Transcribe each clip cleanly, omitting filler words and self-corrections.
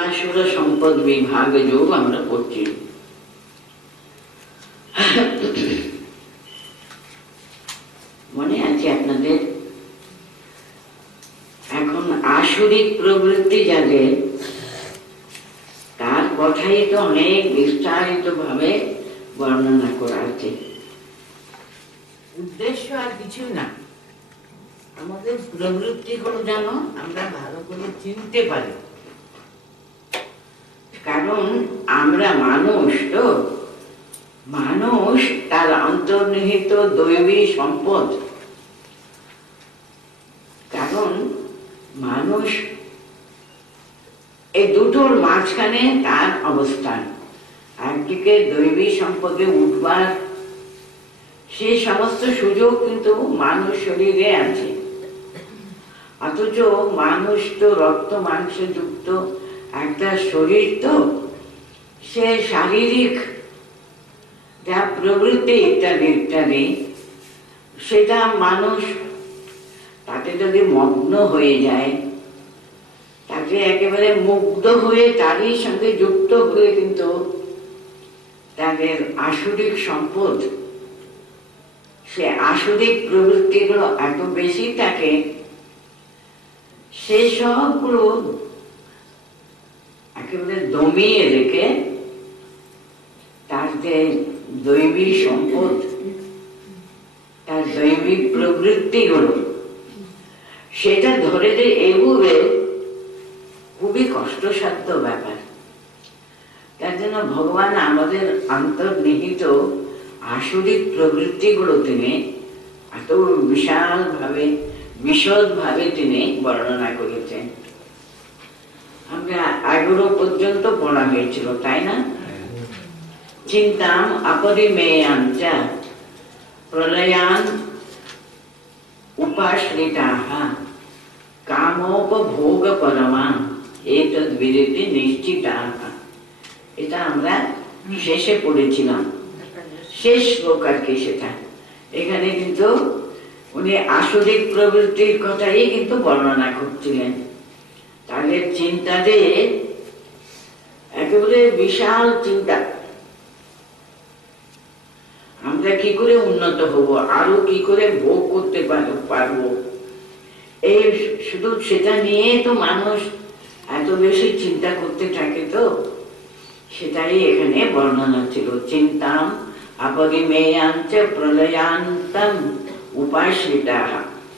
দেবাসুর সম্পদ বিভাগ যোগ আমরা পড়ছি। মনে আছে আপনাদের? এখন আসরিক প্রবৃত্তি যাদের, তার কথাই তো অনেক বিস্তারিত ভাবে বর্ণনা করা আছে। উদ্দেশ্য আর কিছু না, আমাদের প্রবৃত্তিগুলো যেন আমরা ভালো করে চিনতে পারি। কারণ আমরা মানুষ, তো মানুষ তার অন্তর্নিহিত দৈবী সম্পদ। কারণ মানুষ এই দুটোর মাঝখানে তার অবস্থান। একদিকে দৈবী সম্পদে উঠবার সেই সমস্ত সুযোগ কিন্তু মানুষ শরীরে আছে, অথচ মানুষ তো রক্ত মাংস যুক্ত একটা শরীর, তো সে শারীরিক যা প্রবৃত্তি ইত্যাদি ইত্যাদি, সেটা মানুষ তাতে যদি মগ্ন হয়ে যায়, তাকে একেবারে মুগ্ধ হয়ে তারই সঙ্গে যুক্ত হয়ে কিন্তু তাদের আসরিক সম্পদ, সে আসরিক প্রবৃত্তিগুলো এত বেশি থাকে, সে সবগুলো একেবারে দমিয়ে রেখে তার যে দৈবী সম্পদ, তার দৈবী প্রবৃত্তিগুলো, সেটা ধরে যে এগুবে খুবই কষ্টসাধ্য ব্যাপার। তার জন্য ভগবান আমাদের অন্তর্নিহিত আসরিক প্রবৃত্তিগুলো তিনি এত বিশাল ভাবে, বিশদ ভাবে তিনি বর্ণনা করেছেন। আমরা 11 পর্যন্ত পড়া হয়েছিল, তাই না? চিন্তাম অপরিমেয়াঞ্চ প্রলয়ান উপাশ্রিতাঃ কামোপভোগ পরমা এতদ্বিদিতি নিশ্চিতাঃ। এটা আমরা শেষে পড়েছিলাম, শেষ শ্লোক আর কি সেটা। এখানে কিন্তু উনি আসরিক প্রবৃত্তির কথাই কিন্তু বর্ণনা করছিলেন। তাদের চিন্তা যে একেবারে বিশাল চিন্তা, আমরা কি করে উন্নত হব, আরো কি করে ভোগ করতে পারবো, এই শুধু সেটা নিয়ে তো মানুষ এত বেশি চিন্তা করতে থাকে। তো সেটাই এখানে বর্ণনা ছিল। চিন্তাম অপরিমেয়াঞ্চ প্রলয়ান্তম উপাশ্রিতাঃ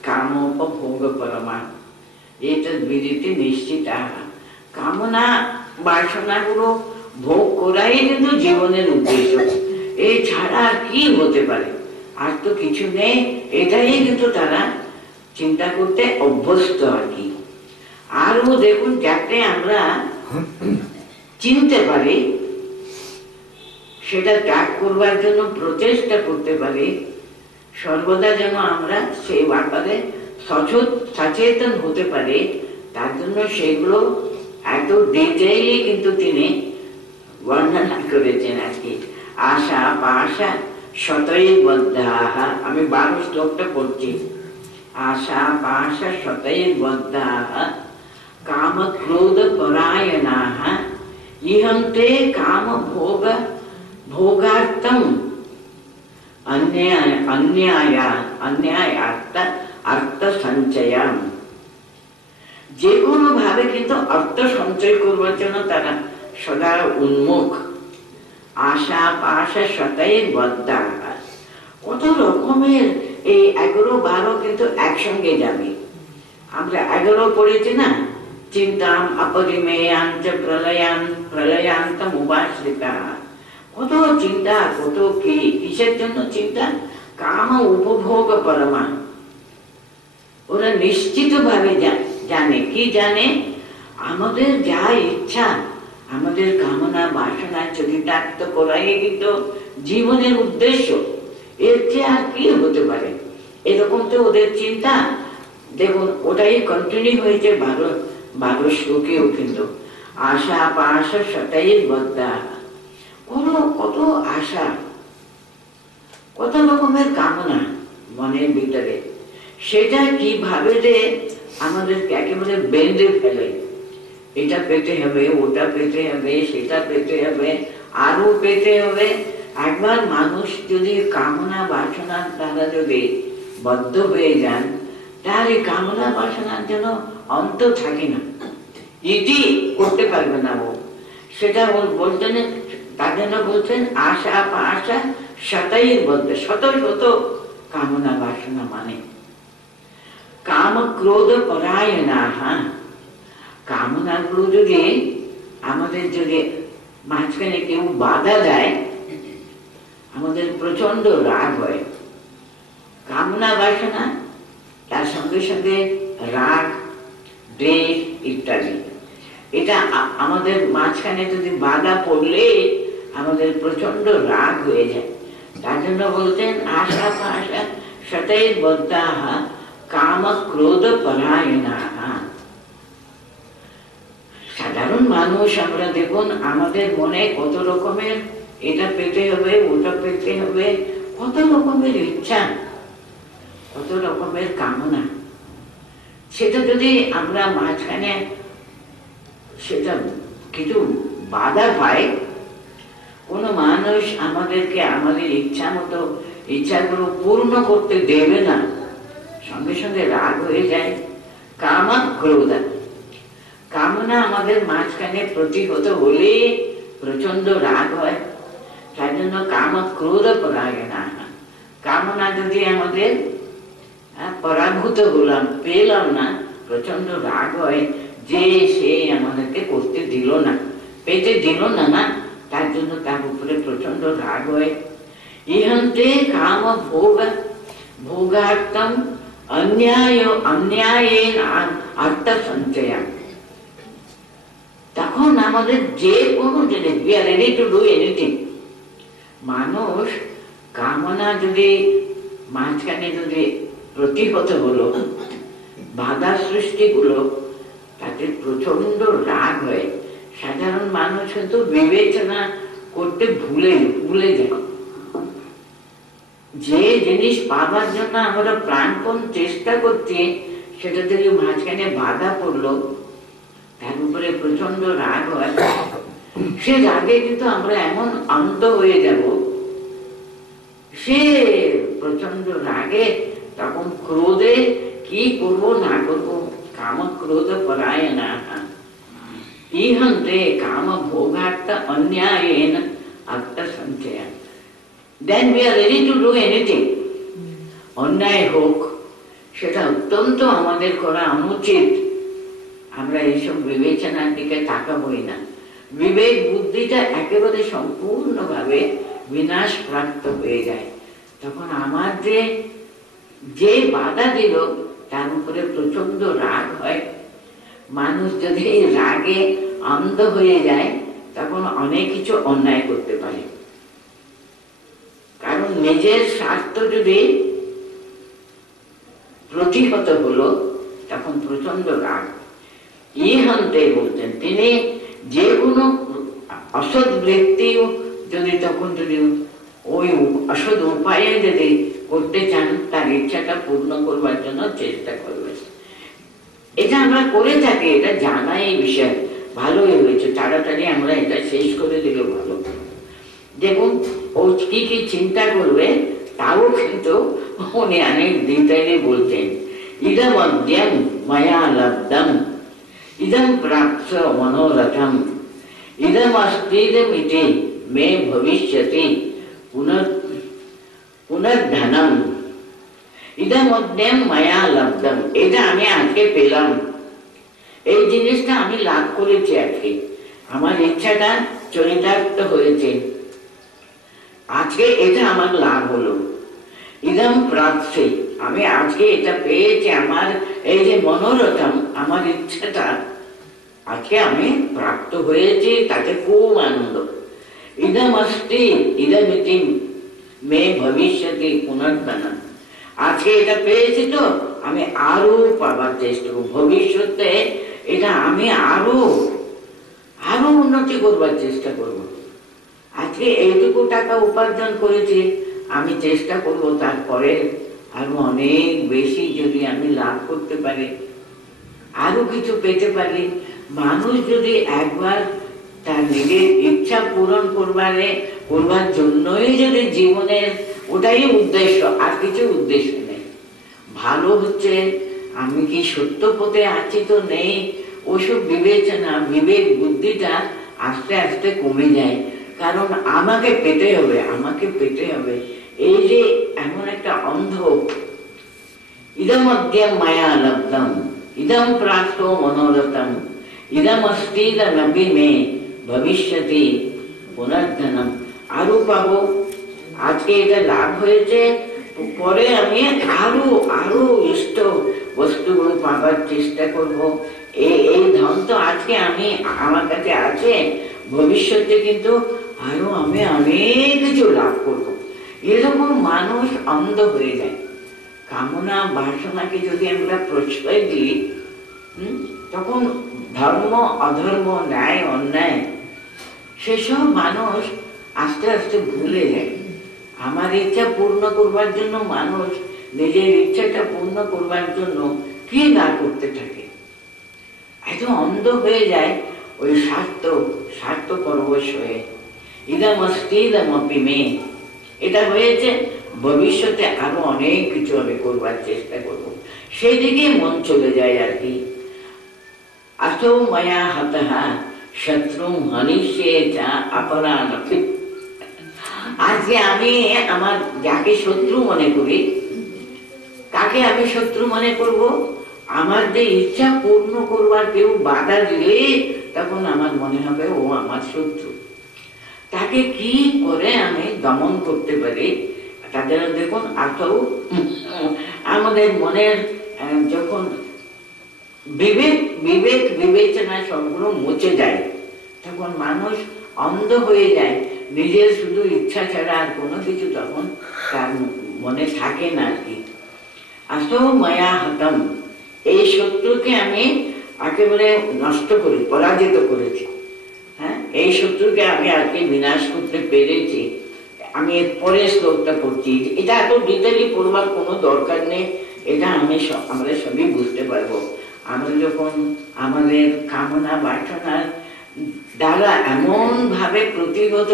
কামোপভোগ পরমা এতদ্বিদিতি নিশ্চিতাঃ। কামনা বাসনাগুলো ভোগ করাই কিন্তু জীবনের উদ্দেশ্য, এই ছাড়া আর কি হতে পারে? আর তো কিছু নেই, এটাই কিন্তু তারা চিন্তা করতে অভ্যস্ত আর কি। আরও দেখুন, যাতে আমরা চিনতে পারি, সেটা ত্যাগ করবার জন্য প্রচেষ্টা করতে পারি, সর্বদা যেন আমরা সেই ব্যাপারে সচেতন হতে পারি, তার জন্য সেগুলো এত ডিটেইলি কিন্তু তিনি বর্ণনা করেছেন আর কি। আশা পাশা শতৈর্বদ্ধাঃ, আমি 12 শ্লোকটা পড়ছি। আশা পাশা শতৈর্বদ্ধাঃ কাম ক্রোধ পরায়ণাঃ ইহন্তে কাম ভোগ ভোগার্থম অন্যায়ার্থ অর্থ সঞ্চয়ম। যে কোনো ভাবে কিন্তু অর্থ সঞ্চয় করবার জন্য তারা সদা উন্মুখ। আশা পাশা শতৈর্বদ্ধাঃ, কত রকমের এই 11-12 কিন্তু একসঙ্গে যাবে। আমরা 11 পড়েছি না, চিন্তাম অপরিমেয়াঞ্চ প্রলয়ান্তম উপাশ্রিতাঃ। কত চিন্তা, কত কি, কিসের জন্য চিন্তা? কাম উপভোগ পরমা। ওরা নিশ্চিত ভাবে জানে, কি জানে? আমাদের যা ইচ্ছা, আমাদের কামনা বাসনা চরিতার্থ করাই কিন্তু জীবনের উদ্দেশ্য, এর চেয়ে আর কি হতে পারে? এরকম তো ওদের চিন্তা। দেখুন, ওটাই কন্টিনিউ হয়েছে 12 শ্লোকেও কিন্তু। আশা পাশা শতৈর্বদ্ধাঃ, কত আশা, কত রকমের কামনা মনের ভিতরে, সেটা কিভাবে যে আমাদেরকে একেবারে বেঁধে ফেলে, এটা পেতে হবে, ওটা পেতে হবে, সেটা পেতে হবে, আরো পেতে হবে। একবার মানুষ যদি কামনা বাসনার দ্বারা যদি বদ্ধ হয়ে যান, তাহলে কামনা বাসনার জন্য অন্ত থাকে না, ইতি করতে পারবে না ও। সেটা বলতেন, তার জন্য বলছেন আশা পাশা শতাইর বদ্ধ, শত শত কামনা বাসনা মানে কাম ক্রোধ পরায়ণা। কামনা গুলো যদি আমাদের যদি মাঝখানে কেউ বাধা দেয়, আমাদের প্রচন্ড রাগ হয়। কামনা বাসনা তার সঙ্গে সঙ্গে রাগ, দ্বেষ ইত্যাদি, এটা আমাদের মাঝখানে যদি বাধা পড়লে আমাদের প্রচন্ড রাগ হয়ে যায়। তার জন্য বলতেন আশা পাশা শতাই বদ্ধাঃ কাম ক্রোধ পরায়ণাঃ। সাধারণ মানুষ আমরা দেখুন, আমাদের মনে কত রকমের এটা পেতে হবে, ওটা পেতে হবে, কত রকমের ইচ্ছা, কত রকমের কামনা। সেটা যদি আমরা মাঝখানে সেটা কিছু বাধা পায়, কোনো মানুষ আমাদেরকে আমাদের ইচ্ছা মতো ইচ্ছাগুলো পূর্ণ করতে দেবে না, সঙ্গে সঙ্গে রাগ হয়ে যায়। কাম ক্রোধ, কামনা আমাদের মাঝখানে প্রতিহত হলে প্রচন্ড রাগ হয়। তার জন্য কাম ক্রোধ পরায়ণা। কামনা যদি আমাদের পরাভূত হলাম, পেলাম না, প্রচন্ড রাগ হয় যে সে আমাদেরকে করতে দিল না, পেতে দিল না, না, তার জন্য তার উপরে প্রচন্ড রাগ হয়। ইহন্তে কাম ভোগ ভোগার্থম অন্যায়েন অর্থ সঞ্চয়। তখন আমাদের যে কোনো জিনিস, we are ready to do anything। মানুষ কামনা যদি মাঝখানে যদি প্রতিহত হলো, বাধা সৃষ্টি হলো, তাতে প্রচন্ড রাগ হয়। সাধারণ মানুষ কিন্তু বিবেচনা করতে ভুলে যায়। যে জিনিস পাবার জন্য আমরা প্রাণপণ চেষ্টা করছি, সেটা থেকে মাঝখানে বাধা পড়লো, তার উপরে প্রচন্ড রাগ হয়। সে রাগে কিন্তু আমরা এমন অন্ধ হয়ে যাব, সে প্রচন্ড রাগে তখন ক্রোধে কি করব না করব, কাম ক্রোধ পরায়ণা। ইহন্তে কাম ভোগার্থ অন্যায়েন অর্থ সঞ্চয়। Then we are ready to do anything। অন্যায় হোক, সেটা অত্যন্ত আমাদের করা অনুচিত, আমরা এইসব বিবেচনার দিকে তাকাবই না। বিবেক বুদ্ধিটা একেবারে সম্পূর্ণভাবে বিনাশ প্রাপ্ত হয়ে যায়। তখন আমার যে বাধা দিল তার উপরে প্রচন্ড রাগ হয়। মানুষ যদি রাগে অন্ধ হয়ে যায়, তখন অনেক কিছু অন্যায় করতে পারে। কারণ নিজের স্বার্থ যদি প্রতিহত হলো, তখন প্রচন্ড রাগ। ইহন্তে বলতেন তিনি, যে কোনো অসৎ ব্যক্তিও যদি তখন যদি ওই অসৎ উপায়ে যদি করতে চান, তার ইচ্ছাটা পূর্ণ করবার জন্য চেষ্টা করবে। এটা আমরা করে থাকি, এটা জানা এই বিষয়, ভালোই হয়েছে, তাড়াতাড়ি আমরা এটা শেষ করে দিলে ভালো। দেখুন ও কি কি চিন্তা করবে, তাও কিন্তু উনি অনেক ডিটেইলে বলছেন। ইদম অদ্যম ময়া লব্ধম, ইদম প্রাপ্ত মনোরথম, ইদম অস্তিদমিতি মে ভবিষ্যতি পুনর্ধনম, ইদম অদ্যম ময়া লব্ধম। এটা আমি আজকে পেলাম, এই জিনিসটা আমি লাভ করেছি আজকে, আমার ইচ্ছাটা চরিতার্থ হয়েছে, আজকে এটা আমার লাভ হলো। ইদম প্রাপ্তি, আমি আজকে এটা পেয়েছি, আমার এই যে মনোরথম, আমার ইচ্ছাটা আজকে আমি প্রাপ্ত হয়েছি, তাতে খুব আনন্দ। ইদম অস্তি ইদমিতি মে ভবিষ্যতি পুনর্ধনম, আজকে এটা পেয়েছি তো আমি আরো পাবার চেষ্টা করব, ভবিষ্যতে এটা আমি আরো উন্নতি করবার চেষ্টা করব। আজকে এইটুকু টাকা উপার্জন করেছি, আমি চেষ্টা করব তারপরে আরো অনেক বেশি যদি আমি লাভ করতে পারি, আরো কিছু পেতে পারি, মানুষ যদি একবার তার নিজের ইচ্ছা পূরণ করবার জন্যই যদি জীবনের ওটাই উদ্দেশ্য, আর কিছু উদ্দেশ্য নেই। ভালো হচ্ছে আমি কি সত্য পথে আছি তো নেই, ওসব বিবেচনা, বিবেক বুদ্ধিটা আস্তে আস্তে কমে যায়। কারণ আমাকে পেতে হবে, আমাকে পেতে হবে। এই যে এমন একটা অন্ধ, ইদম অদ্যম মায়া লব্ধম ইদম প্রাপ্তো মনোরথম ইদম অস্তিদমপি মে ভবিষ্যতি পুনর্ধনম। আরো পাবো, আজকে এটা লাভ হয়েছে, পরে আমি আরো আরো ইষ্ট বস্তুগুলো পাবার চেষ্টা করব। এই ধন তো আজকে আমি আমার কাছে আছে, ভবিষ্যতে কিন্তু আরো আমি অনেক কিছু লাভ করব। এরকম মানুষ অন্ধ হয়ে যায়। কামনা বাসনাকে যদি আমরা প্রশ্রয় দিই, তখন ধর্ম অধর্ম, ন্যায় অন্যায়, সেসব মানুষ আস্তে আস্তে ভুলে যায়। আমার ইচ্ছা পূর্ণ করবার জন্য মানুষ নিজের ইচ্ছাটা পূর্ণ করবার জন্য কি না করতে থাকে, এত অন্ধ হয়ে যায় ওই স্বার্থ পরবশ হয়ে। ইদম অস্তি ইদমপি মে, এটা হয়েছে, ভবিষ্যতে আরো অনেক কিছু আমি করবার চেষ্টা করব, সেই দিকে মন চলে যায় আর কি। আসো মায়া হতহা শত্রু হনিষ্যে চা অপরানপি। আজকে আমি আমার যাকে শত্রু মনে করি, কাকে আমি শত্রু মনে করব? আমার যে ইচ্ছা পূর্ণ করবার কেউ বাধা দিলে তখন আমার মনে হবে ও আমার শত্রু। তাকে কি করে আমি দমন করতে পারি? তাদের দেখুন, আসল আমাদের মনের যখন বিবেচনা সবগুলো মুছে যায়, তখন মানুষ অন্ধ হয়ে যায়। নিজের শুধু ইচ্ছা ছাড়া আর কোনো কিছু তখন তার মনে থাকে না আর কি। আসো মায়া হতম, এই শত্রুকে আমি একেবারে নষ্ট করি, পরাজিত করেছি। হ্যাঁ, এই শত্রুকে আমি আজকে বিনাশ করতে পেরেছি। আমি এর পরে শ্লোকটা করছি, এটা এত ডিটেইলি পড়বার কোনো দরকার নেই, এটা আমরা সবই বুঝতে পারবো। আমরা যখন আমাদের কামনা বাসনার দ্বারা এমন ভাবে প্রতিহত,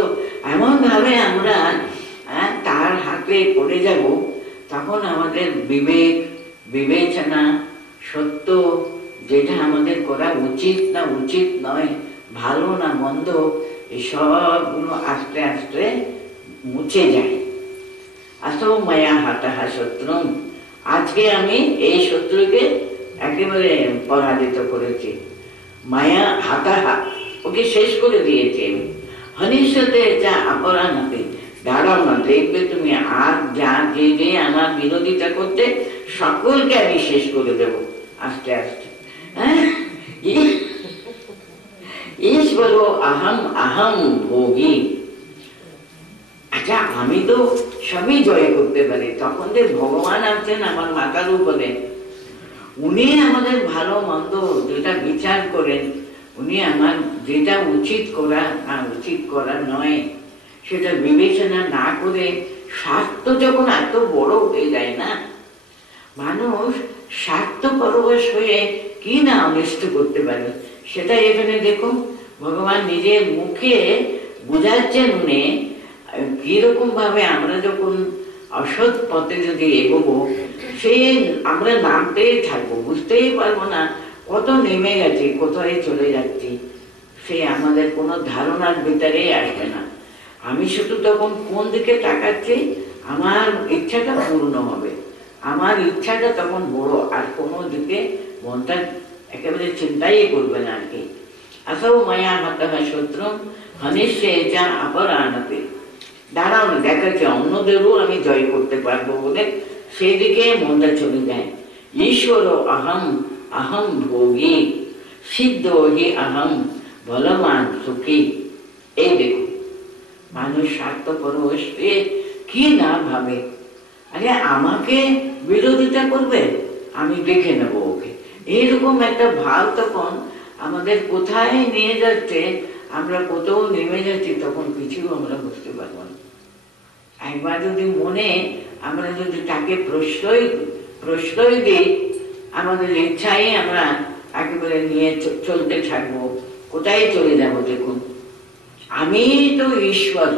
এমন ভাবে আমরা তার হাতে পড়ে যাব, তখন আমাদের বিবেচনা, সত্য, যেটা আমাদের করা উচিত না উচিত নয়, ভালো না মন্দ, এই সবগুলো আস্তে আস্তে মুছে যায়। আসো মায়া হাতাহা শত্রু, আজকে আমি এই শত্রুকে একেবারে পরাজিত করেছি। মায়া হাতাহা, ওকে শেষ করে দিয়েছি আমি। হনিষ্যতে যা অপরানপি, দাঁড়াও না, দেখবে তুমি আর যে আমার বিরোধিতা করতে, সকলকে আমি শেষ করে দেব আস্তে আস্তে। হ্যাঁ, ঈশ্বর আহম আহম ভোগী। আচ্ছা, আমি তো সবই জয় করতে পারি, তখন যে ভগবান আছেন আমার মাথার উপরে, উনি আমাদের ভালো মন্দ যেটা বিচার করেন, উনি আমার যেটা উচিত করা না উচিত করা নয় সেটা বিবেচনা না করে, স্বার্থ যখন এত বড় হয়ে যায় না, মানুষ স্বার্থ পরবশ হয়ে কি না অনিষ্ট করতে পারে, সেটা এখানে দেখুন ভগবান নিজের মুখে বুঝাচ্ছেন। উনি কিরকম ভাবে আমরা যখন অসৎ পথে যদি এগোবো, সে আমরা নামতেই থাকবো, বুঝতেই পারবো না কত নেমে গেছে, কোথায় চলে যাচ্ছি, সে আমাদের কোনো ধারণার ভিতরে আসবে না। আমি শুধু তখন কোন দিকে তাকাচ্ছি, আমার ইচ্ছাটা পূর্ণ হবে, আমার ইচ্ছাটা তখন বড়, আর কোনো দিকে মনটা একেবারে চিন্তাই করবে না আর কি। আসো মায়া হতহা শত্রু হনিষ্যে যা অপরানপি, দাঁড়াও না, দেখাচ্ছে অন্যদেরও আমি জয় করতে পারবো বলে সেই দিকে মনটা চলে যায়। ঈশ্বর অহম অহম ভোগী সিদ্ধ হি অহম বলবান সুখী। এই দেখো, মানুষ স্বার্থপরবশ হয়ে কি না ভাবে, আরে আমাকে বিরোধিতা করবে, আমি দেখে নেব ওকে, এইরকম একটা ভাব তখন আমাদের কোথায় নিয়ে যাচ্ছে, আমরা কোথাও নেমে যাচ্ছি, তখন কিছু আমরা বুঝতে পারবো না। একবার যদি মনে আমরা যদি তাকে প্রশ্রয় দিই, আমাদের ইচ্ছাই আমরা একেবারে নিয়ে চলতে থাকবো, কোথায় চলে যাব? দেখুন, আমি তো ঈশ্বর,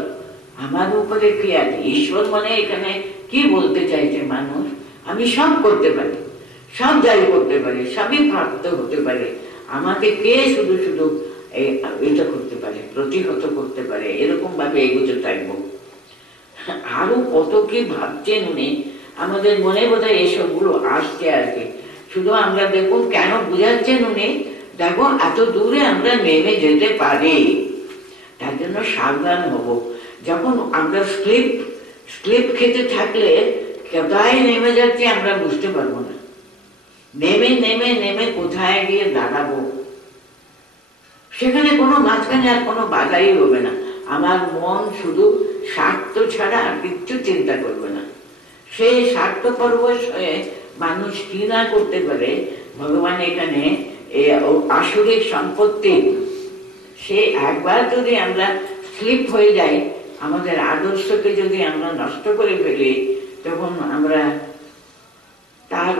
আমার উপরে কি আছে? ঈশ্বর মানে এখানে কি বলতে চাইছে মানুষ? আমি সব করতে পারি, সব যাই করতে পারি, সবই প্রাপ্ত হতে পারে, আমাকে কে শুধু শুধু এটা করতে পারে, প্রতিহত করতে পারে? এরকম ভাবে এগোতে থাকবো। আরো কত কি ভাবছেন উনি, আমাদের মনে বোধহয় এসব গুলো আসছে আর কি। শুধু আমরা দেখুন কেন বুঝাচ্ছেন উনি, দেখো এত দূরে আমরা নেমে যেতে পারি, তার জন্য সাবধান হব। যখন আমরা স্লিপ খেতে থাকলে কোথায় নেমে যাচ্ছি আমরা বুঝতে পারবো না, নেমে নেমে নেমে কোথায় গিয়ে দাঁড়াবো, সেখানে কোনো মাঝখানে আর কোনো বাধাই হবে না। আমার মন শুধু স্বার্থ ছাড়া আর কিচ্ছু চিন্তা করবে না। সেই স্বার্থ পরবশ হয়ে মানুষ কি না করতে পারে, ভগবান এখানে আসরিক সম্পত্তি, সে একবার যদি আমরা স্লিপ হয়ে যাই, আমাদের আদর্শকে যদি আমরা নষ্ট করে ফেলি, তখন আমরা তার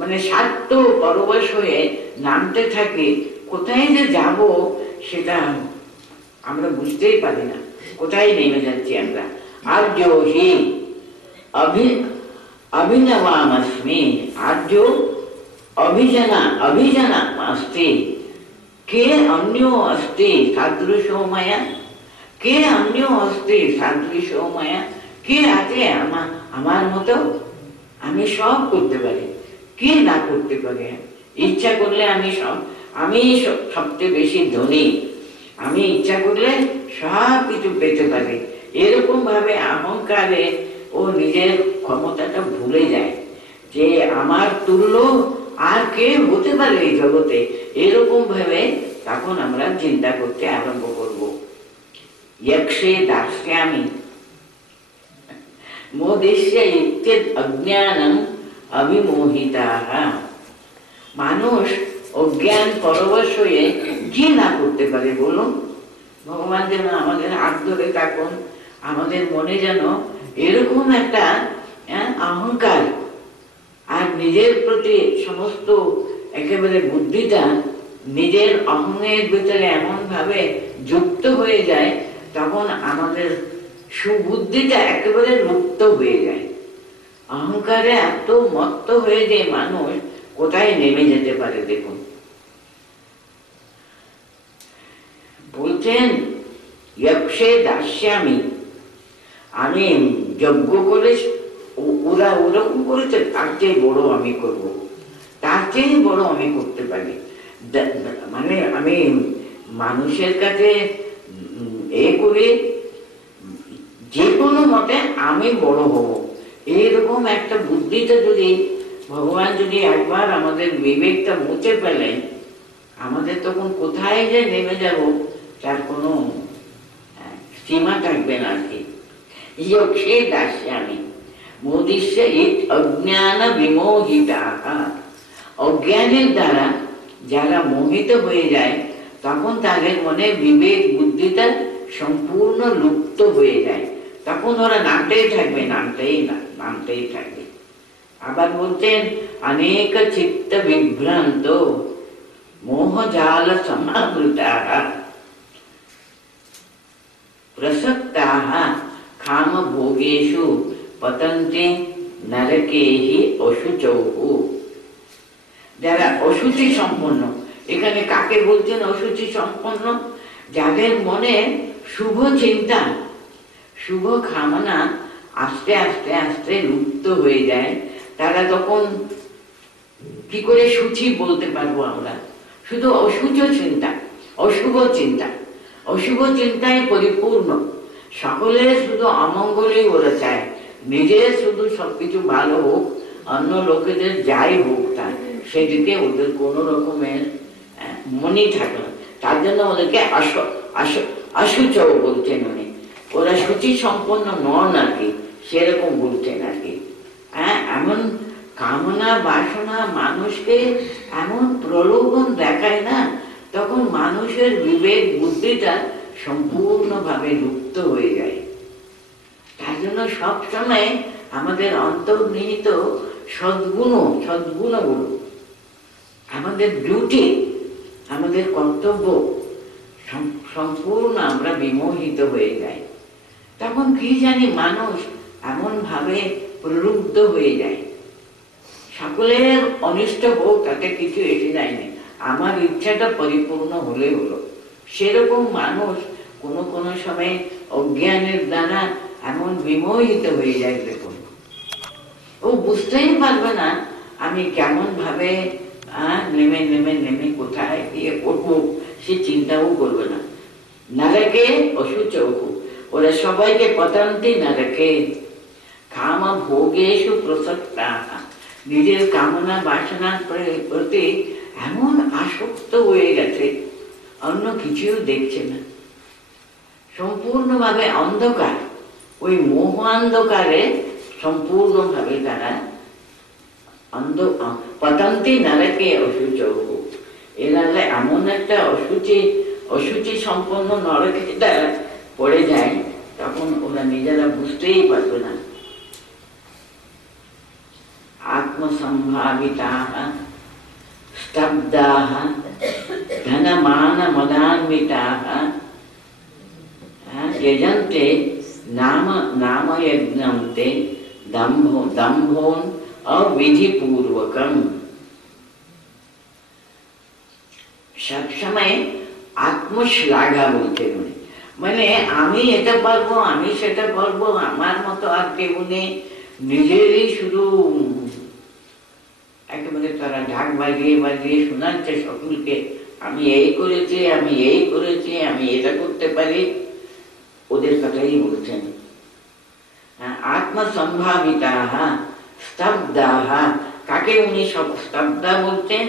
মানে স্বার্থ পরবশ হয়ে নামতে থাকি, কোথায় যে যাব সেটা আমরা বুঝতেই পারি না, কোথায় নেমে যাচ্ছি আমরা। আর্য হি অভিনবামস্মি, আর্য অভিজনা अस्ति, কে অন্য अस्ति সাদৃশো মায়া, কে অন্য अस्ति সাদৃশো মায়া, কে আছে আমার মতো? আমি সব করতে পারি, কে না করতে পারে? ইচ্ছা করলে আমি সবচেয়ে বেশি ধনী, আমি ইচ্ছা করলে সব কিছু পেতে পারি। এরকম ভাবে অহংকারে ও নিজের ক্ষমতাটা ভুলে যায় যে আমার তুল্য আর কে হতে পারে এই জগতে, এরকম ভাবে তখন আমরা চিন্তা করতে আরম্ভ করব। यक्षे दास्यामि मोदिष्य इत्येत अज्ञानम अविमोहिताः। মানুষ অজ্ঞান পরবশ হয়ে কি না করতে পারে বলুন? ভগবান যেন আমাদের হাত ধরে থাকুন, আমাদের মনে যেন এরকম একটা অহংকার আর নিজের প্রতি সমস্ত একেবারে বুদ্ধিটা নিজের অহংের ভিতরে এমন ভাবে যুক্ত হয়ে যায়, তখন আমাদের সুবুদ্ধিটা একেবারে লুপ্ত হয়ে যায়। অহংকারে এত মত্ত হয়ে যে মানুষ কোথায় নেমে যেতে পারে দেখুন। বলছেন যক্ষে দাস্যামি, আমি যজ্ঞ করে ওরা ওরকম করেছে, তার চেয়ে বড় আমি করব, তার চেয়ে বড় আমি করতে পারি। মানে আমি মানুষের কাছে করে যে কোনো মতে আমি বড় হব, এইরকম একটা বুদ্ধিটা যদি ভগবান যদি একবার আমাদের বিবেকটা মুছে ফেলেন, আমাদের তখন কোথায় যে নেমে যাব তার কোনো সীমা থাকবে না আর কি। যক্ষে দাস্যামি মোদিষ্য অজ্ঞান বিমোহিতা, অজ্ঞানের দ্বারা যারা মোহিত হয়ে যায় তখন তাদের মনে বিবেক বুদ্ধিটা সম্পূর্ণ লুপ্ত হয়ে যায়, তখন ওরা নামতেই থাকবে, নামতেই থাকবে। আবার বলতেন অনেক চিত্ত বিভ্রান্ত মোহজাল সমাবৃতাঃ প্রসক্তাঃ কাম ভোগেষু পতন্তে নরকেহি অশুচৌঃ। যারা অশুচি সম্পন্ন, এখানে কাকে বলছেন অশুচি সম্পন্ন? যাদের মনে শুভ চিন্তা শুভ কামনা আস্তে আস্তে আস্তে লুপ্ত হয়ে যায়, তারা তখন কি করে শুচি বলতে পারবো আমরা? শুধু অশুচ চিন্তা, অশুভ চিন্তায় পরিপূর্ণ, সকলের শুধু অমঙ্গলই ওরা চায়, নিজের শুধু সবকিছু ভালো হোক, অন্য লোকেদের যাই হোক তা সেদিকে ওদের কোনো রকমের মনই থাকে না। তার জন্য ওদেরকে অশুচ বলছেন উনি, ওরা শুচি সম্পন্ন নন আর কি, সেরকম বলছেন আর কি। এমন কামনা বাসনা মানুষকে এমন প্রলোভন দেখায় না, তখন মানুষের বিবেক বুদ্ধিটা সম্পূর্ণভাবে লুপ্ত হয়ে যায়। তার জন্য সবসময় আমাদের অন্তর্নিহিত সদ্গুণগুলো আমাদের ডিউটি, আমাদের কর্তব্য সম্পূর্ণ আমরা বিমোহিত হয়ে যাই। তখন কি জানি মানুষ এমন ভাবে প্রলুব্ধ হয়ে যায়, সকলের অনিষ্ট হোক তাতে কিছু এসে যায়নি, আমার ইচ্ছাটা পরিপূর্ণ হলে হলো। সেরকম মানুষ কোনো কোনো সময় অজ্ঞানের দ্বারা এমন বিমোহিত হয়ে যায়, দেখুন ও বুঝতেই পারবে না আমি কেমন ভাবে নেমে নেমে নেমে কোথায় গিয়ে পড়বো, সে চিন্তাও করবে না। নরকে অশুচৌঃ, ওরা সবাইকে পতন্তি নরকে, কাম ভোগেষু প্রসক্তাঃ, নিজের কামনা বাসনার প্রতি এমন আসক্ত হয়ে গেছে, অন্য কিছু দেখছে না, সম্পূর্ণভাবে অন্ধকার, ওই মোহ অন্ধকারে সম্পূর্ণভাবে তারা পতন্তি নরকে অশুচৌঃ। এরা এমন একটা অশুচি সম্পন্ন নরকে তারা পড়ে যায়, তখন ওরা নিজেরা বুঝতেই পারবে না। আত্মসম্ভাবিতাঃ স্তব্ধাঃ ধনমান মদান্বিতাঃ যজন্তে নামযজ্ঞন্তে দম্ভোন অবিধিপূর্বকম। সবসময় আত্মশ্লাঘা বলতে মানে আমি এটা পারবো, আমি সেটা পারবো, আমার মতো আর কেউ নেই, নিজেরই শুধু একেবারে তারা ঢাক বাজিয়ে বাজিয়ে শোনাচ্ছে সকলকে, আমি এই করেছি, আমি এই করেছি, আমি এটা করতে পারি, ওদের কথাই বলছেন। আত্মসম্ভাবিতাঃ স্তব্ধাঃ, কাকে উনি সব স্তব্ধা বলছেন?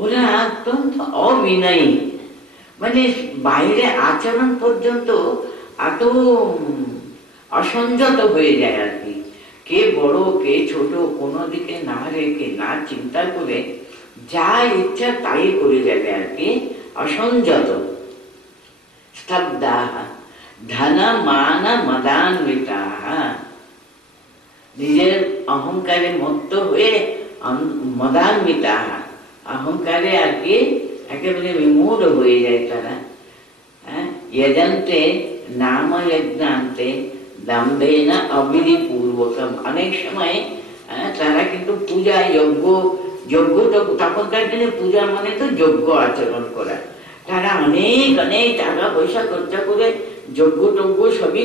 ওরা অত্যন্ত অবিনয়ী, মানে বাইরে আচরণ পর্যন্ত এত অসংযত হয়ে যায় আর কি, কে বড় কে ছোট কোনো দিকে না রেখে, না চিন্তা করে যা ইচ্ছা তাই করে যাবে আর কি, অসংযত। স্তব্ধাঃ ধন মান মদান্বিতাঃ, নিজের অহংকারে মত্ত হয়ে মদান্বিতাঃ, অহংকারে আর কি একেবারে বিমূঢ় হয়ে যায় তারা। যজন্তে নামযজ্ঞান্তে দম্ভেন অবিধিপূর্বকম, অনেক সময় তারা কিন্তু পূজা যজ্ঞ তখনকার দিনে পূজা মানে তো যজ্ঞ আচরণ করা, তারা অনেক অনেক টাকা পয়সা খরচা করে যজ্ঞ টজ্ঞ সবই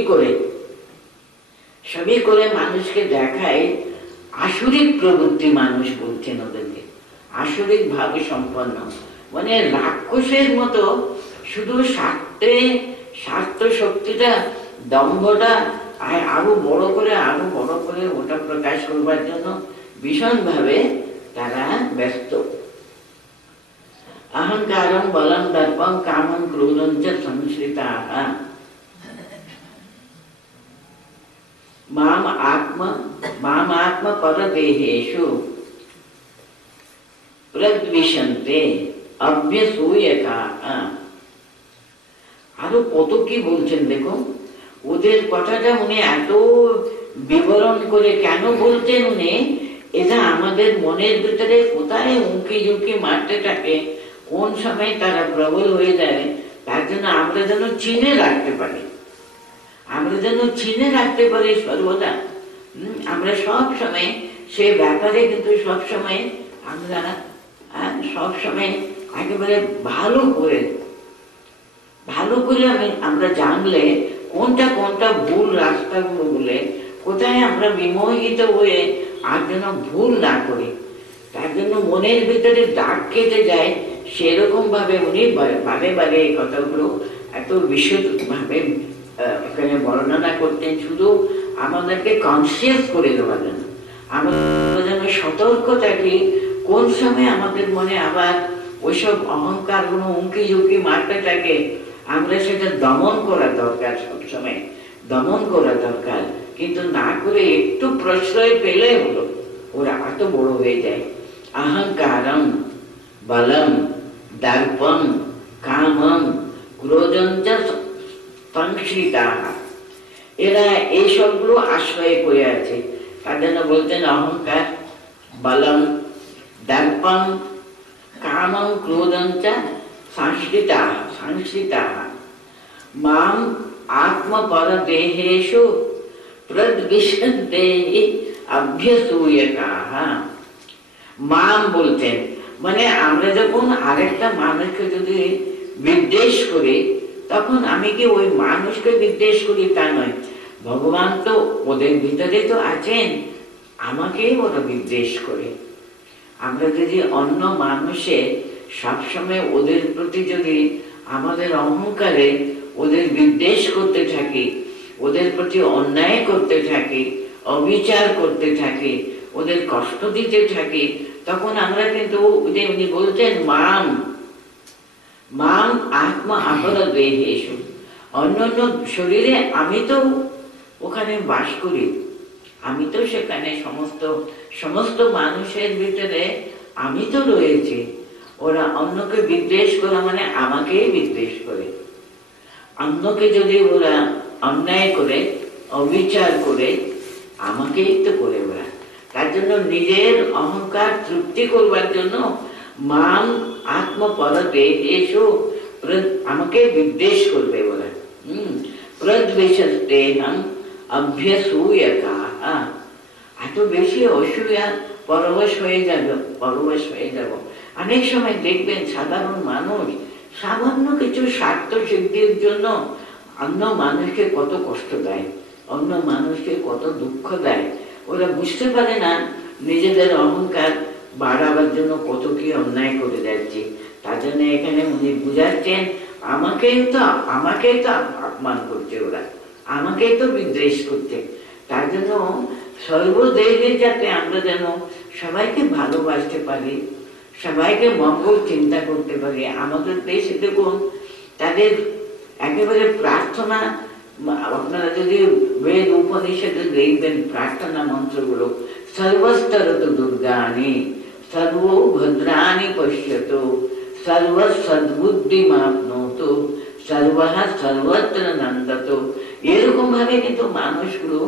করে মানুষকে দেখায়। আসরিক প্রবৃত্তি মানুষ বলছেন ওদেরকে, আসরিক ভাবে সম্পন্ন, মানে রাক্ষসের মতো শুধু স্বার্থ শক্তিটা, দম্ভটা আরো বড় করে ওটা প্রকাশ করবার জন্য ভীষণ ভাবে তারা ব্যস্ত। অহংকারম বলম দর্পম কামম ক্রোধম চ সংশ্রিতাঃ মাম আত্ম পরদেহেষু প্রদ্বিষন্তে অভ্যসূয়কাঃ। আরো কত কি বলছেন দেখো, ওদের কথাটা উনি এত বিবরণ করে কেন বলছেন উনি, এটা আমাদের মনের ভিতরে কোথায় উঁকি ঝুঁকি মারতে থাকে, কোন সময় তারা প্রবল হয়ে যায়, তার জন্য আমরা যেন চিনে রাখতে পারি, সর্বদা। আমরা সব সময় সে ব্যাপারে কিন্তু সবসময় একেবারে ভালো করে আমরা জানলে কোনটা ভুল রাস্তাগুলো বলে, কোথায় আমরা বিমোহিত হয়ে আর যেন ভুল না করি, তার জন্য মনের ভিতরে দাগ কেটে যায়। সেরকম ভাবে উনি বারে বারে এই কথাগুলো এত বিশদ ভাবে এখানে বর্ণনা করতেন, শুধু আমাদেরকে কনসিয়াস করে দেওয়ার জন্য, আমরা যেন সতর্ক থাকি কোন সময় আমাদের মনে আবার ওইসব অহংকার গুলো উঁকি ঝুঁকি মারতে থাকে, আমরা সেটা দমন করা দরকার, সবসময় দমন করা দরকার, কিন্তু না করে একটু প্রশ্রয় পেলে হলো, ওরা এত বড় হয়ে যায়। অহংকারম বলম দর্পম কামম ক্রোধম চ সংশ্রিতাঃ, এরা এই সবগুলো আশ্রয় করে আছে। তার জন্য বলতেন অহংকার, বলম, দর্পম কামং ক্রোধং চ সংশ্রিতাঃ মাম আত্মপরদেহেষু প্রদ্বিষন্তে অভ্যসূয়কাঃ। মাম বলতেন মানে আমরা যখন আরেকটা মানুষকে যদি বিদ্বেষ করি, তখন আমি কি ওই মানুষকে বিদ্বেষ করি তা নয়, ভগবান তো ওদের ভিতরে তো আছেন, আমাকেই ওরা বিদ্বেষ করে। আমরা যদি অন্য মানুষে সবসময় ওদের প্রতি যদি আমাদের অহংকারে ওদের বিদ্বেষ করতে থাকি, ওদের প্রতি অন্যায় করতে থাকি, অবিচার করতে থাকি, ওদের কষ্ট দিতে থাকি, তখন আমরা কিন্তু উনি বলছেন মাম মাম আত্মা অপরদেহেষু, অন্যান্য শরীরে আমি তো ওখানে বাস করি, আমি তো সেখানে সমস্ত মানুষের ভিতরে আমি তো রয়েছি। ওরা অন্যকে বিদ্বেষ করা মানে আমাকেই বিদ্বেষ করে। অন্যকে যদি ওরা অন্যায় করে অবিচার করে আমাকেই তো করে ওরা। তার জন্য নিজের অহংকার তৃপ্তি করবার জন্য মাম আত্মপরদেহেষু আমাকে বিদ্বেষ করবে ওরা। প্রদ্বেষন্তেহং অভ্যসূয়কাঃ, এত বেশি অসূয়া পরবশ হয়ে যাব। অনেক সময় দেখবেন সাধারণ মানুষ সামান্য কিছু স্বার্থ সিদ্ধির জন্য অন্য মানুষকে কত কষ্ট দেয়, অন্য মানুষকে কত দুঃখ দেয়। ওরা বুঝতে পারে না নিজেদের অহংকার বাড়াবার জন্য কত কি অন্যায় করে যাচ্ছে। তার জন্য এখানে উনি বুঝাচ্ছেন আমাকেই তো অপমান করছে ওরা, আমাকেই তো বিদ্বেষ করছে। তার জন্য সর্বদেহে যাতে আমরা যেন সবাইকে ভালোবাসতে পারি, সবাইকে মঙ্গল চিন্তা করতে পারি। আমাদের দেশে দেখুন তাদের একেবারে প্রার্থনা, আপনারা যদি বেদ উপনিষদে দেখবেন প্রার্থনা মন্ত্রগুলো, সর্বস্তরত দুর্গানি সর্ব ভদ্রানি পশ্যতু সর্ব সদ্বুদ্ধিমাপ্নোতু সর্বহা সর্বত্র নন্দতু, এরকম ভাবে কিন্তু মানুষগুলো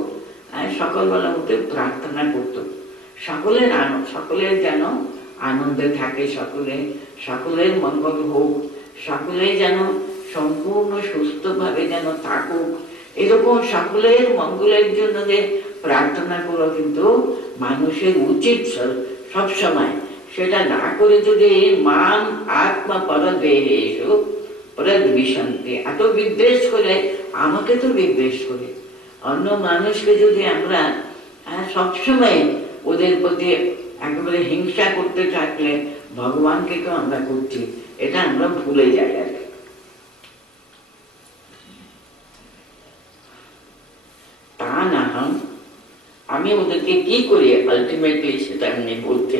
সকালবেলা উঠে প্রার্থনা করত। সকলের যেন আনন্দে থাকে, সকলের মঙ্গল হোক, সকলে যেন সম্পূর্ণ সুস্থ ভাবে যেন থাকুক, এরকম সকলের মঙ্গলের জন্য যে প্রার্থনা করা কিন্তু মানুষের উচিত সব সময়। সেটা না করে যদি মান আত্মা পরদেহেষু প্রদ্বিষন্তে, এত বিদ্বেষ করে আমাকে তো বিদ্বেষ করে। অন্য মানুষকে যদি আমরা সবসময় ওদের প্রতি একেবারে হিংসা করতে থাকলে ভগবানকে তো আমরা করছি, এটা আমরা ভুলে যাই। আর তা না আমি ওদেরকে কি করি, আলটিমেটলি সেটা আমি বলতে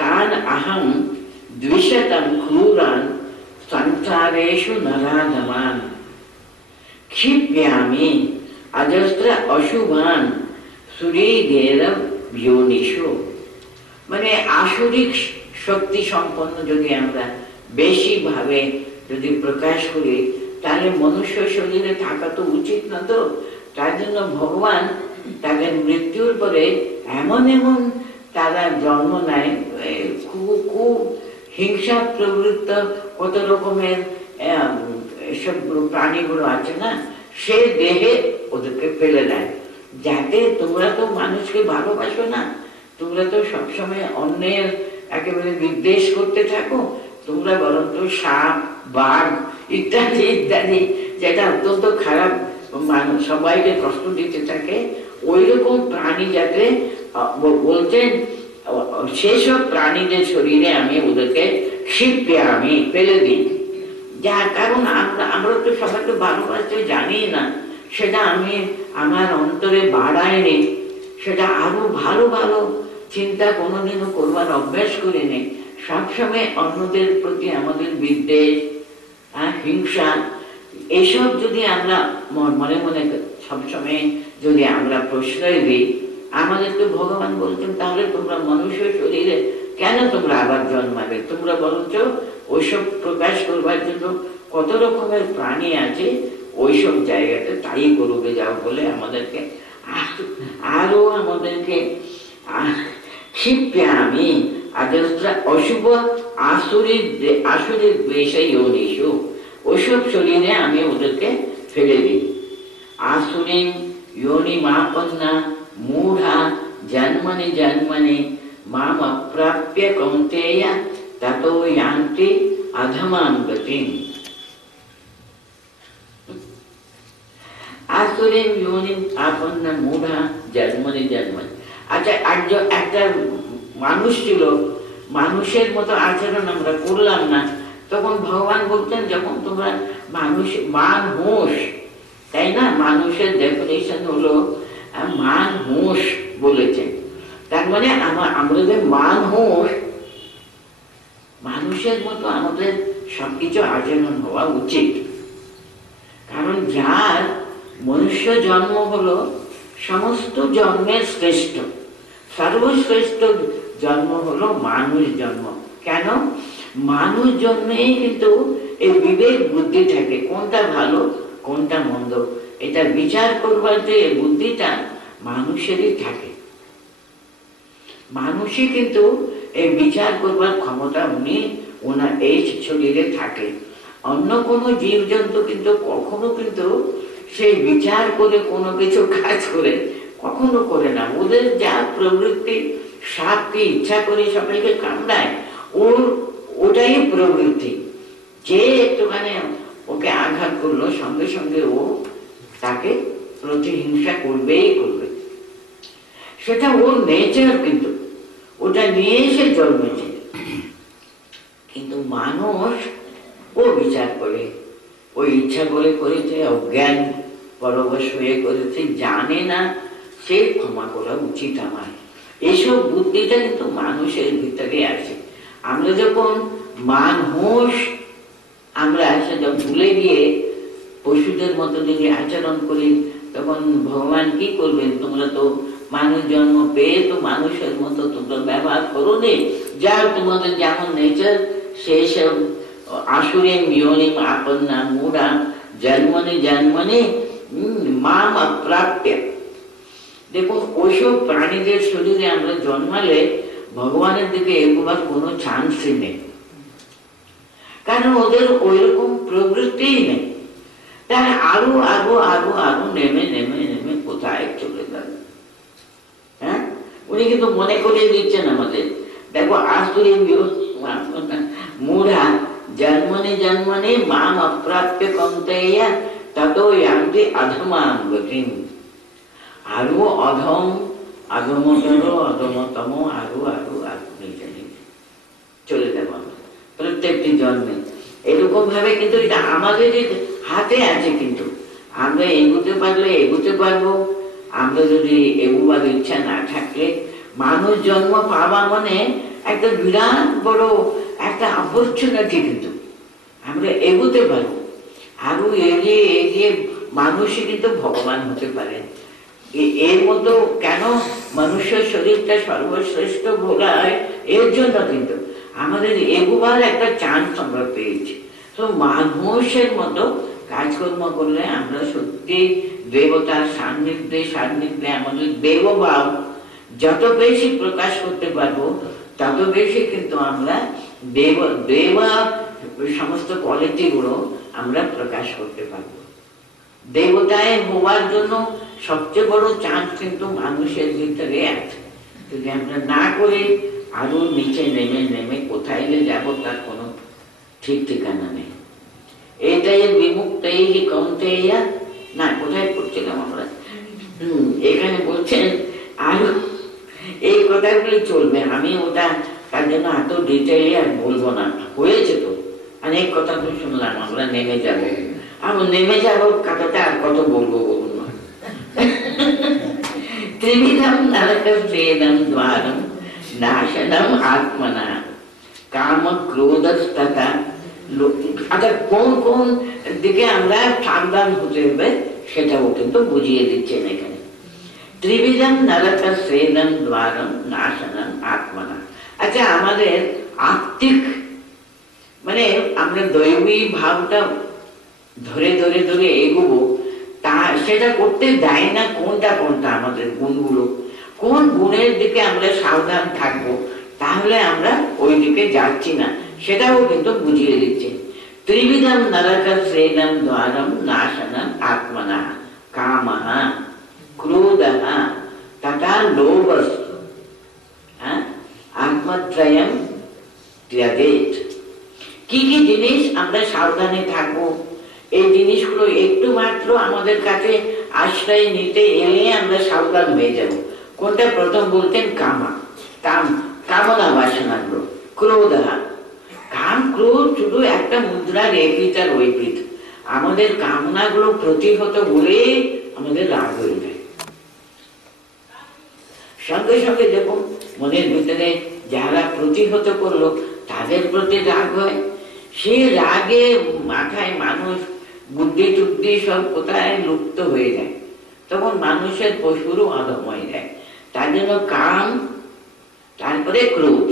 তান আহম দ্বিষতম ক্রূরান সংসারেষু নরাধমান ক্ষিপ্যামি অজস্র অশুভান সুরীদের যোনিষু। মানে আসরিক শক্তি সম্পন্ন যদি আমরা বেশি ভাবে যদি প্রকাশ করি, তাহলে মনুষ্য শরীরে থাকা তো উচিত না। তো তার জন্য ভগবান তাদের মৃত্যুর পরে এমন তারা জন্ম নেয়, খুব হিংসা প্রবৃত্ত কত রকমের এসব প্রাণীগুলো আছে না, সে দেহে ওদেরকে ফেলে দেয়। যাতে তোমরা তো মানুষকে ভালোবাসো না, তোমরা তো সবসময় অন্যের একেবারে বিদ্বেষ করতে থাকো, তোমরা বরং তো সাপ বাঘ ইত্যাদি ইত্যাদি যেটা অত্যন্ত খারাপ মানুষ সবাইকে কষ্ট দিতে থাকে, ওই রকম প্রাণী যাতে বলছেন সেসব প্রাণীদের শরীরে আমি ওদেরকে শিল্পে আমি ফেলে দিই। যার কারণ আমরা তো সবাই তো ভালোবাসতে জানি না, সেটা আমি আমার অন্তরে বাড়াইনি, সেটা আরো ভালো ভালো চিন্তা কোনোদিনও করবার অভ্যাস করিনি। সবসময় অন্যদের প্রতি আমাদের বিদ্বেষ হিংসা এইসব যদি আমরা মনে মনে সবসময় যদি আমরা প্রশ্রয় দিই, আমাদের তো ভগবান বলছেন তাহলে তোমরা মনুষ্য শরীরে কেন তোমরা আবার জন্মাবে, তোমরা বরঞ্চ ওইসব প্রকাশ করবার জন্য কত রকমের প্রাণী আছে ওইসব জায়গাতে তাই করবে যাও বলে আমাদেরকে আরো আমাদেরকে ক্ষিপ্যামি আজস্রা অশুভ আসুরের দ্বেষে যোনিষু, ওসব শরীরে আমি ওদেরকে ফেলে দিই। আসুরিং योनि मापन्ना मूढ़ा जन्मनि जन्मनि माम अप्राप्य कौन्तेय ततो यान्ति अधमां गतिम्। আসুরিং योनि आपन्ना मूढ़ा जन्मनि जन्मनि। আচ্ছা, একটা মানুষ ছিল, মানুষের মতো আচরণ আমরা করলাম না, তখন ভগবান বলতেন যখন তোমরা মানুষ মান হোস, তাই না, মানুষের ডেফিনেশন হলো মান হোস বলেছেন। তার মানে আমরা যে মান হোস, মানুষের মতো আমাদের সবকিছু আচরণ হওয়া উচিত। কারণ যার মনুষ্য জন্ম হলো সমস্ত জন্মের শ্রেষ্ঠ, সর্বশ্রেষ্ঠ জন্ম হলো মানুষ জন্ম। কেন? মানুষ জন্মেই কিন্তু এই বিবেক বুদ্ধি থাকে, কোনটা ভালো কোনটা মন্দ এটা বিচার করবার যে বুদ্ধিটা মানুষেরই থাকে। মানুষই কিন্তু এই বিচার করবার ক্ষমতা ওনার এই শরীরে থাকে। অন্য কোনো জীবজন্তু কিন্তু কখনো কিন্তু সেই বিচার করে কোনো কিছু কাজ করে কখনো করে না। ওদের যা প্রবৃত্তি, সাপকে ইচ্ছা করে সবাইকে কামড়ায়, ওটাই প্রবৃত্তি। যে একটুখানি ওকে আঘাত করলো সঙ্গে সঙ্গে ও তাকে প্রতিহিংসা করবেই করবে, সেটা ওর নেচার, কিন্তু ওটা নিয়ে সে জন্মেছে। কিন্তু মানুষ ও বিচার করে, ও ইচ্ছা করে করেছে, অজ্ঞান পরবশ হয়ে করেছে, জানে না, সে ক্ষমা করা উচিত আমার। এসব বুদ্ধিটা কিন্তু মানুষের ভিতরে আছে। আমরা যখন মানুষ আমরা সেটা ভুলে গিয়ে পশুদের মতো যদি আচরণ করি, তখন ভগবান কি করবেন? তোমরা তো মানুষ জন্ম পেয়ে তো মানুষের মতো তোমরা ব্যবহার করো নে, যা তোমাদের যেমন নেচার সেই সব আসুরিং যোনিম আপন্না মূঢ়া জন্মনি জন্মনি মাম অপ্রাপ্য। দেখুন, ওইসব প্রাণীদের শরীরে আমরা জন্মালে ভগবানের দিকে এগোবার কোনো চান্সই নেই, কারণ ওদের ওইরকম প্রবৃত্তিই নেই। তারা আরো আরো আরো আরো নেমে নেমে নেমে কোথায় চলে যাবে। হ্যাঁ, উনি কিন্তু মনে করিয়ে দিচ্ছেন আমাদের, দেখো আসুরি মূঢ়া জন্মনি জন্মনি মাম অপ্রাপ্য কৌন্তেয় ততো ইয়ান্তি অধমাং গতিম। আরো অধম, অধমতর, অধমতম, আরো আরো আরো নিচে নিচে চলে যাবো আমরা প্রত্যেকটি জন্মে। এরকম ভাবে কিন্তু এটা আমাদের হাতে আছে, কিন্তু আমরা এগোতে পারলে এগোতে পারবো। আমরা যদি এগোবার ইচ্ছা না থাকলে, মানুষ জন্ম পাওয়া মানে একটা বিরাট বড় একটা অপরচুনিটি, কিন্তু আমরা এগোতে পারবো। আরো এগিয়ে এগিয়ে মানুষই কিন্তু ভগবান হতে পারে। এর মতো কেন মনুষ্য শরীরটা সর্বশ্রেষ্ঠ বলা হয়, এর জন্য কিন্তু আমাদের এগোবার একটা চান্স আমরা পেয়েছি। তো মানুষের মতো কাজকর্ম করলে আমরা সত্যি দেবতার সান্নিধ্যে আমাদের দেবভাব যত বেশি প্রকাশ করতে পারবো, তত বেশি কিন্তু আমরা দেবা সমস্ত কোয়ালিটি গুলো আমরা প্রকাশ করতে পারবো। দেবতায় হওয়ার জন্য সবচেয়ে বড় চান্স কিন্তু মানুষের ভিতরে আছে। যদি আমরা না করে আরো নিচে নেমে নেমে কোথায় যাবো তার কোনো ঠিক ঠিকানা নেই। এটাই বিমুক্তই কৌন্তেয়, না কোথায় পড়ছিলাম আমরা, এখানে বলছেন আরো এই কথাগুলি চলবে। আমি ওটা তার জন্য এত ডিটেইলে আর বলবো না, হয়েছে তো অনেক কথা তো শুনলাম, আমরা নেমে যাবো। আমার নেমে যাবো কথাটা আর কত বলবো বলুন না। ত্রিবিধম নরকস্যেদম দ্বারম নাশনম আত্মনা কাম ক্রোধস্তথা। আচ্ছা, কোন কোন দিকে আমরা সাবধান হতে হবে সেটাও কিন্তু বুঝিয়ে দিচ্ছেন এখানে। ত্রিবিধম নরকস্যেদম দ্বারম নাশনম আত্মনা। আচ্ছা, আমাদের আত্মিক মানে আমরা দৈবী ভাবটা ধরে ধরে ধরে এগোবো, তা সেটা করতে দেয় না কোনটা কোনটা আমাদের গুণগুলো, কোন গুণের দিকে আমরা সাবধান থাকবো তাহলে আমরা ওই দিকে যাচ্ছি না, সেটাও কিন্তু বুঝিয়ে দিচ্ছে। ত্রিবিধম নরক শ্রেণম দ্বারম নাশনম আত্মনা কামঃ ক্রোধঃ তথা লোভস্তু আত্মত্রয়ম ত্যজেৎ। কি কি জিনিস আমরা সাবধানে থাকবো, এই জিনিসগুলো একটু মাত্র আমাদের কাছে আশ্রয় নিতে এলে আমরা সাবধান হয়ে যাব। কোনটা? প্রথম বলতেন কামনা বাসনাগুলো, ক্রোধ। কাম ক্রোধ শুধু একটা মুদ্রার এপিঠ আর ওইপিঠ। আমাদের কামনাগুলো প্রতিহত হলে আমাদের রাগ হয়ে যায়। সঙ্গে সঙ্গে দেখুন মনের ভিতরে যারা প্রতিহত করলো তাদের প্রতি রাগ হয়। সে রাগে মাথায় মানুষ বুদ্ধি টুদ্ধি সব কোথায় লুপ্ত হয়ে যায়, তখন মানুষের পশুরও অধম হয়ে যায়। তার জন্য কাম, তারপরে ক্রোধ,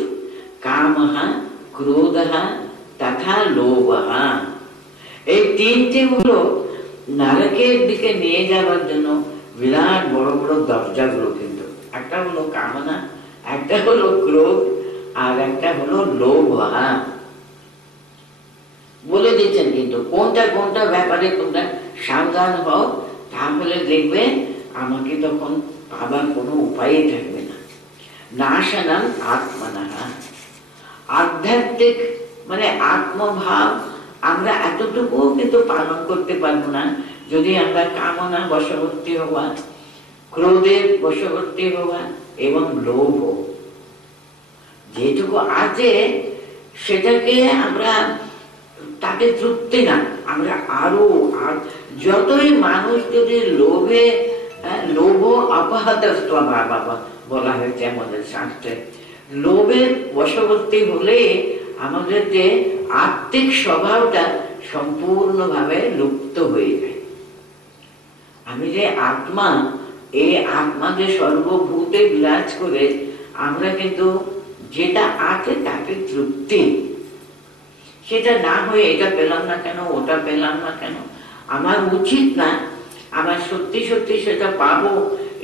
কামঃ ক্রোধঃ তথা লোভঃ, এই তিনটে হলো নরকের দিকে নিয়ে যাওয়ার জন্য বিরাট বড় বড় দরজাগুলো। কিন্তু একটা হলো কামনা, একটা হলো ক্রোধ, আর একটা হলো লোভ। বলে দিচ্ছেন কিন্তু কোনটা কোনটা ব্যাপারে তোমরা সাবধান হও, তাহলে দেখবে আমাকে তখন পাবার কোনো উপায়ই থাকবে না। নাশনম আত্মনঃ, আধ্যাত্মিক মানে আত্মভাব আমরা এতটুকু কিন্তু পালন করতে পারবো না যদি আমরা কামনা বশবর্তী হওয়া, ক্রোধের বশবর্তী হওয়া এবং লোভ যেটুকু আছে সেটাকে আমরা তাকে তৃপ্তি না, আমরা আরো যতই মানুষ যদি লোভে, লোভ অপহতস্ত্ব বলা হয়েছে আমাদের শাস্ত্রে, লোভের বশবর্তী হলে আমাদের যে আত্মিক স্বভাবটা সম্পূর্ণভাবে লুপ্ত হয়ে যায়। আমি যে আত্মা, এই আত্মা যে সর্বভূতে বিরাজ করে, আমরা কিন্তু যেটা আছে তাকে তৃপ্তি, সেটা না হয়ে এটা পেলাম না কেন, ওটা পেলাম না কেন, আমার উচিত না, আমার সত্যি সত্যি সেটা পাবো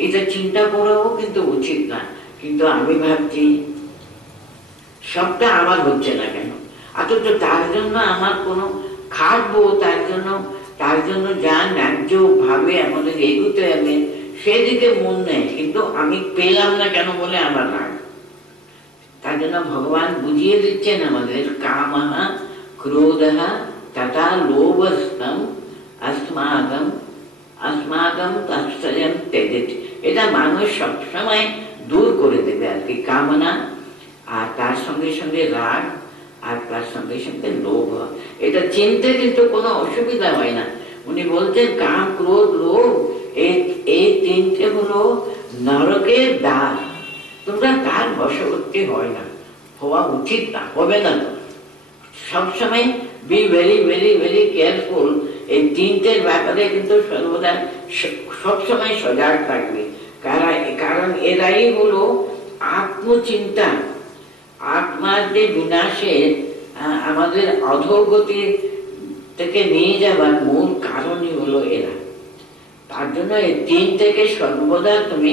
এটা চিন্তা করাও কিন্তু উচিত না। কিন্তু আমি ভাবছি সবটা আমার হচ্ছে না কেন, অথচ তার জন্য আমার কোনো খাটবো, তার জন্য যা ন্যায্য ভাবে আমাদের এগুতে হবে সেদিকে মন নেয়, কিন্তু আমি পেলাম না কেন বলে আমার রাগ। তার জন্য ভগবান বুঝিয়ে দিচ্ছেন আমাদের কামঃ ক্রোধঃ তথা লোভস্তম अस्माकं तत्सयं त्यजेत। এটা মানুষ সবসময় দূর করে দেবে আর কি, কামনা আর তার সঙ্গে সঙ্গে রাগ আর তার সঙ্গে সঙ্গে লোভ। এটা চিনতে কিন্তু কোনো অসুবিধা হয় না। উনি বলছেন কাম ক্রোধ লোভ এই তিনটে হলো নরকের দ্বার, তোমরা তার বশবর্তী হয় না, হওয়া উচিত না, হবে না। তো সবসময় be very very very careful, এই তিনটের ব্যাপারে কিন্তু সর্বদা সবসময় সজাগ থাকবে। কারণ এরাই হলো আত্মচিন্তা, আত্মার যে বিনাশের, আমাদের অধোগতি থেকে নিয়ে যাবার মূল কারণই হলো এরা। তার জন্য এই তিন থেকে সর্বদা তুমি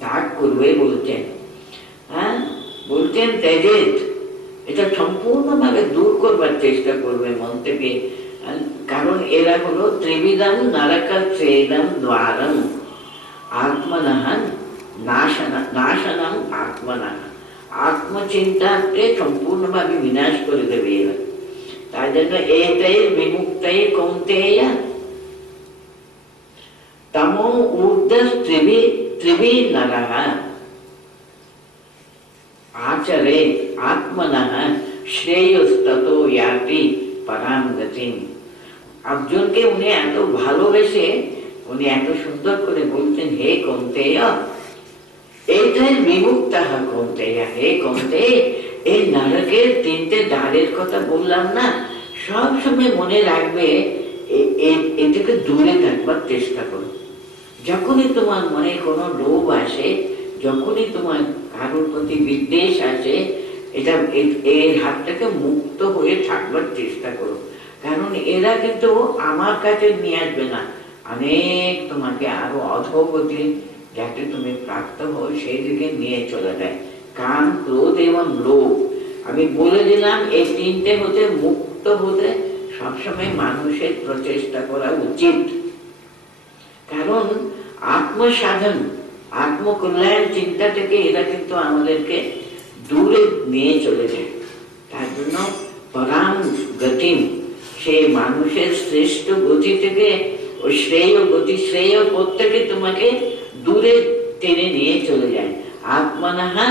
ত্যাগ করবে বলছেন। বলছেন তেজেত, এটা সম্পূর্ণভাবে দূর করবার চেষ্টা করবে মন থেকে। কারণ এরা হলো ত্রিবিধম নরক ছেদম দ্বারম আত্মনঃ নাশনম আত্মনঃ, আত্মচিন্তাকে সম্পূর্ণভাবে বিনাশ করে দেবে এরা। তাই জন্য এটাই বিমুক্তাই কৌন্তেয় তমো ঊর্ধ্ব ত্রিভি নরঃ আচরে আত্মনঃ শ্রেয়স্ততো ইয়াতি পরাম গতিম। অর্জুনকে উনি এত ভালোবেসে উনি এত সুন্দর করে বলছেন, হে কৌন্তেয় এইটাই বিমুক্তঃ কৌন্তেয়, হে কৌন্তেয় এই নরকের তিনটে দ্বারের কথা বললাম না, সব সময় মনে রাখবে, এটাকে দূরে থাকবার চেষ্টা করো। যখনই তোমার মনে কোনো লোভ আসে, যখনই তোমার কারোর প্রতি বিদ্বেষ আসে, এটা এর হাত থেকে মুক্ত হয়ে থাকবার চেষ্টা করো। কারণ এরা কিন্তু আমার কাছে নিয়ে আসবে না, অনেক তোমাকে আরো অধোগতি যাতে তুমি প্রাপ্ত হও সেই দিকে নিয়ে চলে যায়। কাম, ক্রোধ এবং লোভ। আমি বলে দিলাম এই তিনটে হতে মুক্ত হতে সবসময় মানুষের প্রচেষ্টা করা উচিত। কারণ আত্মসাধন, আত্মকল্যাণ চিন্তা থেকে এরা কিন্তু আমাদেরকে দূরে নিয়ে চলে যায়। তার জন্য পরাম গতি, সেই মানুষের শ্রেষ্ঠ গতি থেকে ও শ্রেয় গতি, শ্রেয় পথ থেকে তোমাকে দূরে টেনে নিয়ে চলে যায়। আত্মনাহা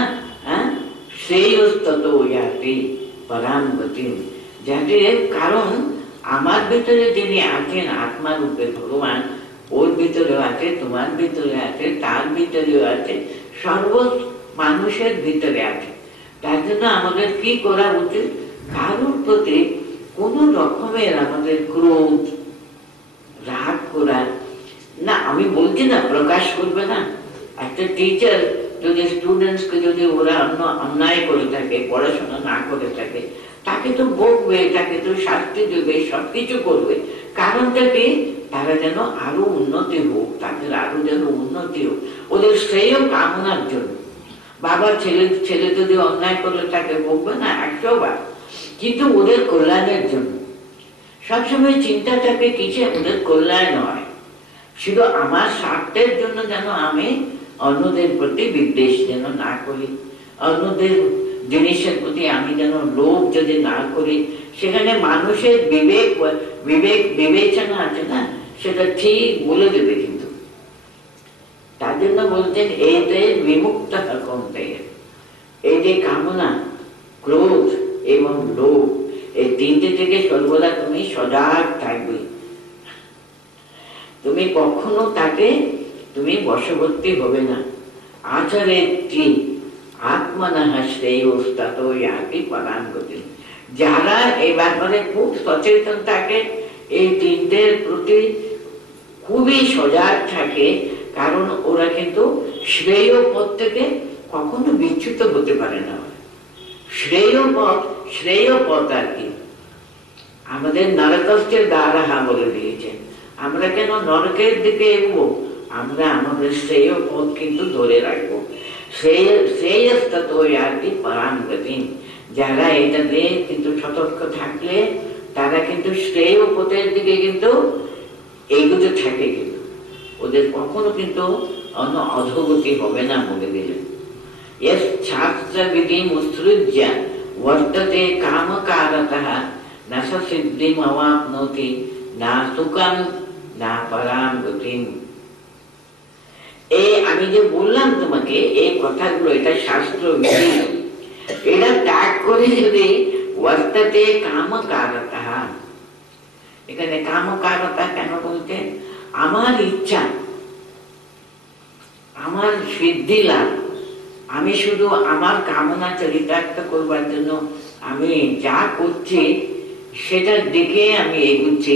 শ্রেয়স্ততো ইয়াতি পরাম গতি। যাতে কারণ আমার ভিতরে যিনি আছেন আত্মা রূপে ভগবান, ওর ভিতরেও আছে, তোমার ভিতরে আছে, তার ভিতরেও আছে, সর্ব মানুষের ভিতরে আছে। তার জন্য আমাদের কি করা উচিত? কারোর প্রতি কোন রকমের আমাদের ক্রোধ, রাগ করা না। আমি বলছি না প্রকাশ করবে না। একটা টিচার যদি স্টুডেন্টসকে যদি ওরা অন্যায় করে থাকে, পড়াশোনা না করে থাকে, তাকে তো বকবে, তাকে তো শাস্তি দেবে, সবকিছু করবে। কারণটা কি? তারা যেন আরো উন্নতি হোক, তাদের আরো যেন উন্নতি হোক, ওদের শ্রেয় কামনার জন্য। বাবা ছেলে যদি অন্যায় করলে তাকে বকবে না 100 বার, কিন্তু ওদের কল্যাণের জন্য। সবসময় চিন্তা থাকে কিছু ওদের কল্যাণ হয়, শুধু আমার স্বার্থের জন্য যেন আমি অন্যদের প্রতি বিদ্বেষ যেন না করি, অন্যদের জিনিসের প্রতি আমি যেন লোভ যদি না করি। সেখানে মানুষের বিবেচনা আছে না, সেটা ঠিক বলে দেবে। কিন্তু তার জন্য বলতেন এতে বিমুক্ত কমতে, এই যে কামনা, ক্রোধ এবং লোভ, এই তিনটে থেকে সর্বদা তুমি সজাগ থাকবে। তুমি কখনো তাকে তুমি বশবর্তী হবে না। আচারে আত্মনাহা শ্রেয়স্ততো ইয়াতি পরাম গতি। যারা এই ব্যাপারে খুব সচেতন থাকে, এই তিনটের প্রতি খুবই সজাগ থাকে, কারণ ওরা কিন্তু শ্রেয় পথ থেকে কখনো বিচ্যুত হতে পারে না। শ্রেয় পথ আর কি আমাদের নরকস্টের দ্বারা বলে দিয়েছেন। আমরা কেন নরকের দিকে এগোবো? আমরা আমাদের শ্রেয় পথ কিন্তু ধরে রাখবো। শ্রেয়স্ততো ইয়াতি পরাম গতি। যারা এটাতে কিন্তু সতর্ক থাকলে তারা কিন্তু শ্রেয় পথের দিকে কিন্তু এগোতে থাকে, কিন্তু ওদের কখনো কিন্তু অন্য অধোগতি হবে না বলে দিলেন। यः शास्त्रविधिम् उत्सृज्य वर्तते कामकारतः न स सिद्धिम् अवाप्नोति न सुखं न परां गतिम्। এই আমি যে বললাম তোমাকে এই কথাগুলো, এটা শাস্ত্র বিধি। এটা ত্যাগ করে যদি বর্ততে কামকারতः, এখানে কামকারতা কেন বলতে? আমার ইচ্ছা, আমার সিদ্ধি লাভ, আমি শুধু আমার কামনা চরিতার্থ করবার জন্য আমি যা করছি সেটার দিকে আমি এগুচ্ছি।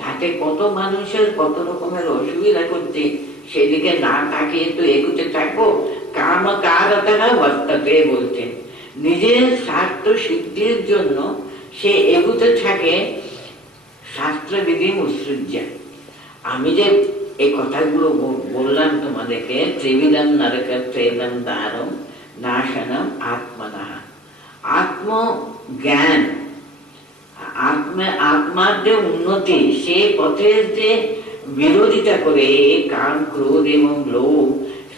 তাতে কত মানুষের কত রকমের অসুবিধা করছে, সেদিকে না তাকিয়ে তো এগুতে থাকবো। কামকারতা বর্ততে বলছেন, নিজের স্বার্থ সিদ্ধির জন্য সে এগুতে থাকে শাস্ত্রবিধি উৎসৃজ্য। আমি যে এই কথাগুলো বললাম তোমাদেরকে, ত্রিবিধম নরকত্রেদম দ্বারম নাশনম আত্মনঃ। আত্মজ্ঞান, আত্মার যে উন্নতি, সে পথের যে বিরোধিতা করে কাম, ক্রোধ এবং লোভ,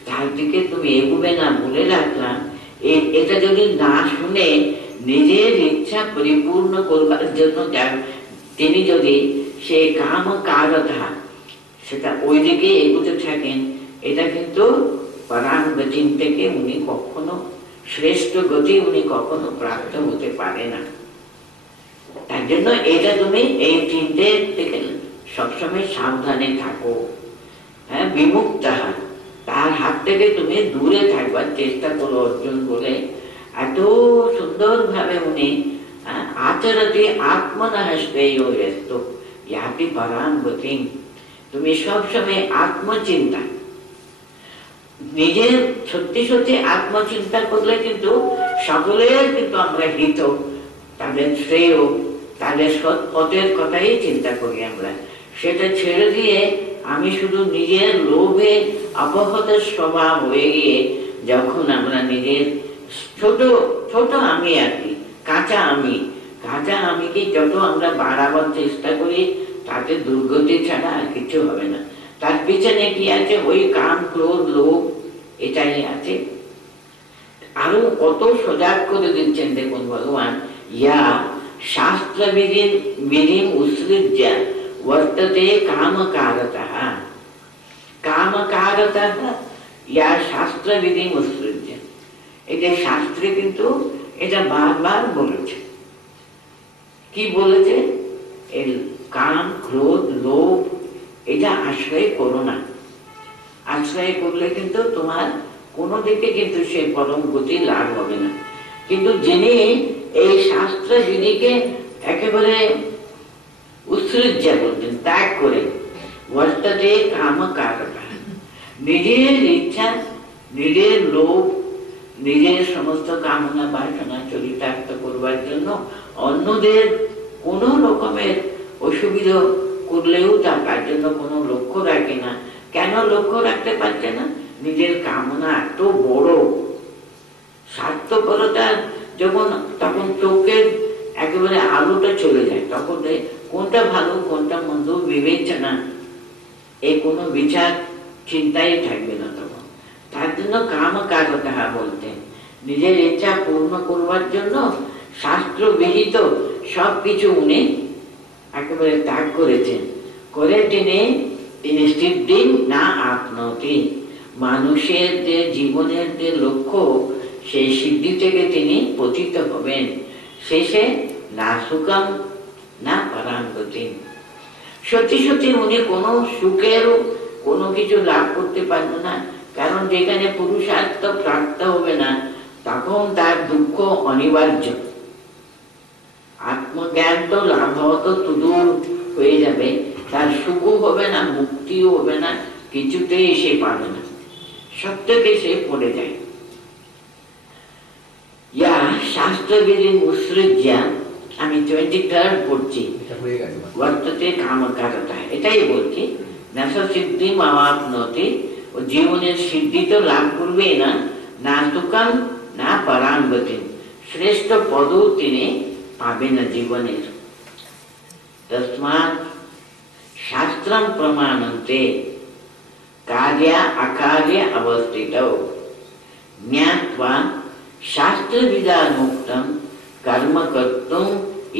তার দিকে তুমি এগোবে না বলে রাখলাম। এটা যদি না শুনে নিজের ইচ্ছা পরিপূর্ণ করবার জন্য তিনি যদি সে কাম কারতা সেটা ওই দিকে এগোতে থাকেন, এটা কিন্তু পরাম গতি থেকে উনি কখনো, শ্রেষ্ঠ গতি উনি কখনো প্রাপ্ত হতে পারে না। তার জন্য এটা তুমি এই তিনটে থেকে সবসময় সাবধানে থাকো। হ্যাঁ, বিমুক্ত, তার হাত থেকে তুমি দূরে থাকবার চেষ্টা করো অর্জুন বলে এত সুন্দর ভাবে উনি আচরতে আত্মনঃ শ্রেয়স্ত ইয়াতি পরাম গতি। তুমি সবসময় আত্মচিন্তা, নিজের সত্যি সত্যি আত্মচিন্তা করলে কিন্তু সকলের কিন্তু আমরা হিত, তাদের শ্রেয়, তাদের সৎ পথের কথাই চিন্তা করি আমরা। সেটা ছেড়ে দিয়ে আমি শুধু নিজের লোভে অপহত স্বভাব হয়ে গিয়ে যখন আমরা নিজের ছোট ছোট আমি আর কি, কাঁচা আমি। কাঁচা আমিকে যত আমরা বাড়াবার চেষ্টা করি তাতে দুর্গতি ছাড়া আর কিছু হবে না। তার পিছনে কি আছে? ওই কাম, ক্রোধ, লোভ, এটাই আছে। আরো কত সজাগ করে দিচ্ছেন দেখুন ভগবান। ইয়া শাস্ত্র বিধিম উৎসৃজ্য বর্ততে কামকারতঃ। কামকারতঃ ইয়া শাস্ত্র বিধিম উৎসৃজ্য। এটা শাস্ত্রে কিন্তু এটা বারবার বলেছে। কি বলেছে? এই কাম, ক্রোধ, লোভ এটা আশ্রয় করো না। আশ্রয় করলে কিন্তু তোমার কোনো দিকে কিন্তু সে পরম গতি লাভ হবে না। কিন্তু যিনি এই শাস্ত্র বিধিকে একেবারে উৎসৃজ্য বলতেন, ত্যাগ করে, বর্ততে কামকারতঃ, নিজের ইচ্ছা, নিজের লোভ, নিজের সমস্ত কামনা বাসনা চরিতার্থ করবার জন্য অন্যদের কোন রকমের অসুবিধা করলেও তার জন্য কোনো লক্ষ্য রাখে না। কেন লক্ষ্য রাখতে পারছে না? নিজের কামনা এত বড়, স্বার্থপরতা যখন, তখন চোখের একেবারে আলোটা চলে যায়, তখন কোনটা ভালো কোনটা মন্দ বিবেচনা, এই কোনো বিচার চিন্তাই থাকবে না তখন। তার জন্য কামকারতঃ বলতেন, নিজের ইচ্ছা পূর্ণ করবার জন্য শাস্ত্র বিহিত সবকিছু উনি একেবারে ত্যাগ করেছেন। করে তিনি সিদ্ধি না আপনতি, মানুষের যে জীবনের যে লক্ষ্য, সেই সিদ্ধি থেকে তিনি পতিত হবেন। শেষে না সুখম না পরাঙ্গতি। সত্যি সত্যি উনি কোনো সুখেরও কোনো কিছু লাভ করতে পারবেন না। কারণ যেখানে পুরুষার্থ প্রাপ্ত হবে না, তখন তার দুঃখ অনিবার্য। আত্মজ্ঞান তো লাভ হওয়া তো সুদূর হয়ে যাবে, তার সুখও হবে না, মুক্তিও হবে না, কিছুতেই সে পাবে না, সব থেকে সে পড়ে যায়। ইয়া শাস্ত্রবিধি উৎসৃজ্য, আমি 23 পড়ছি, বর্ততে কামকারতঃ, এটাই বলছি। নাশ সিদ্ধি মাওয়াপ্নোতি, ও জীবনের সিদ্ধি তো লাভ করবে না, না সুখম না পরাঙ্গতি, শ্রেষ্ঠ পদও তিনি পাবে না জীবনের। তস্মাৎ শাস্ত্রম প্রমাণন্তে কার্য অকার্য অবস্থিতৌ জ্ঞাত্বা শাস্ত্র বিধানোক্তম কর্ম কর্তুম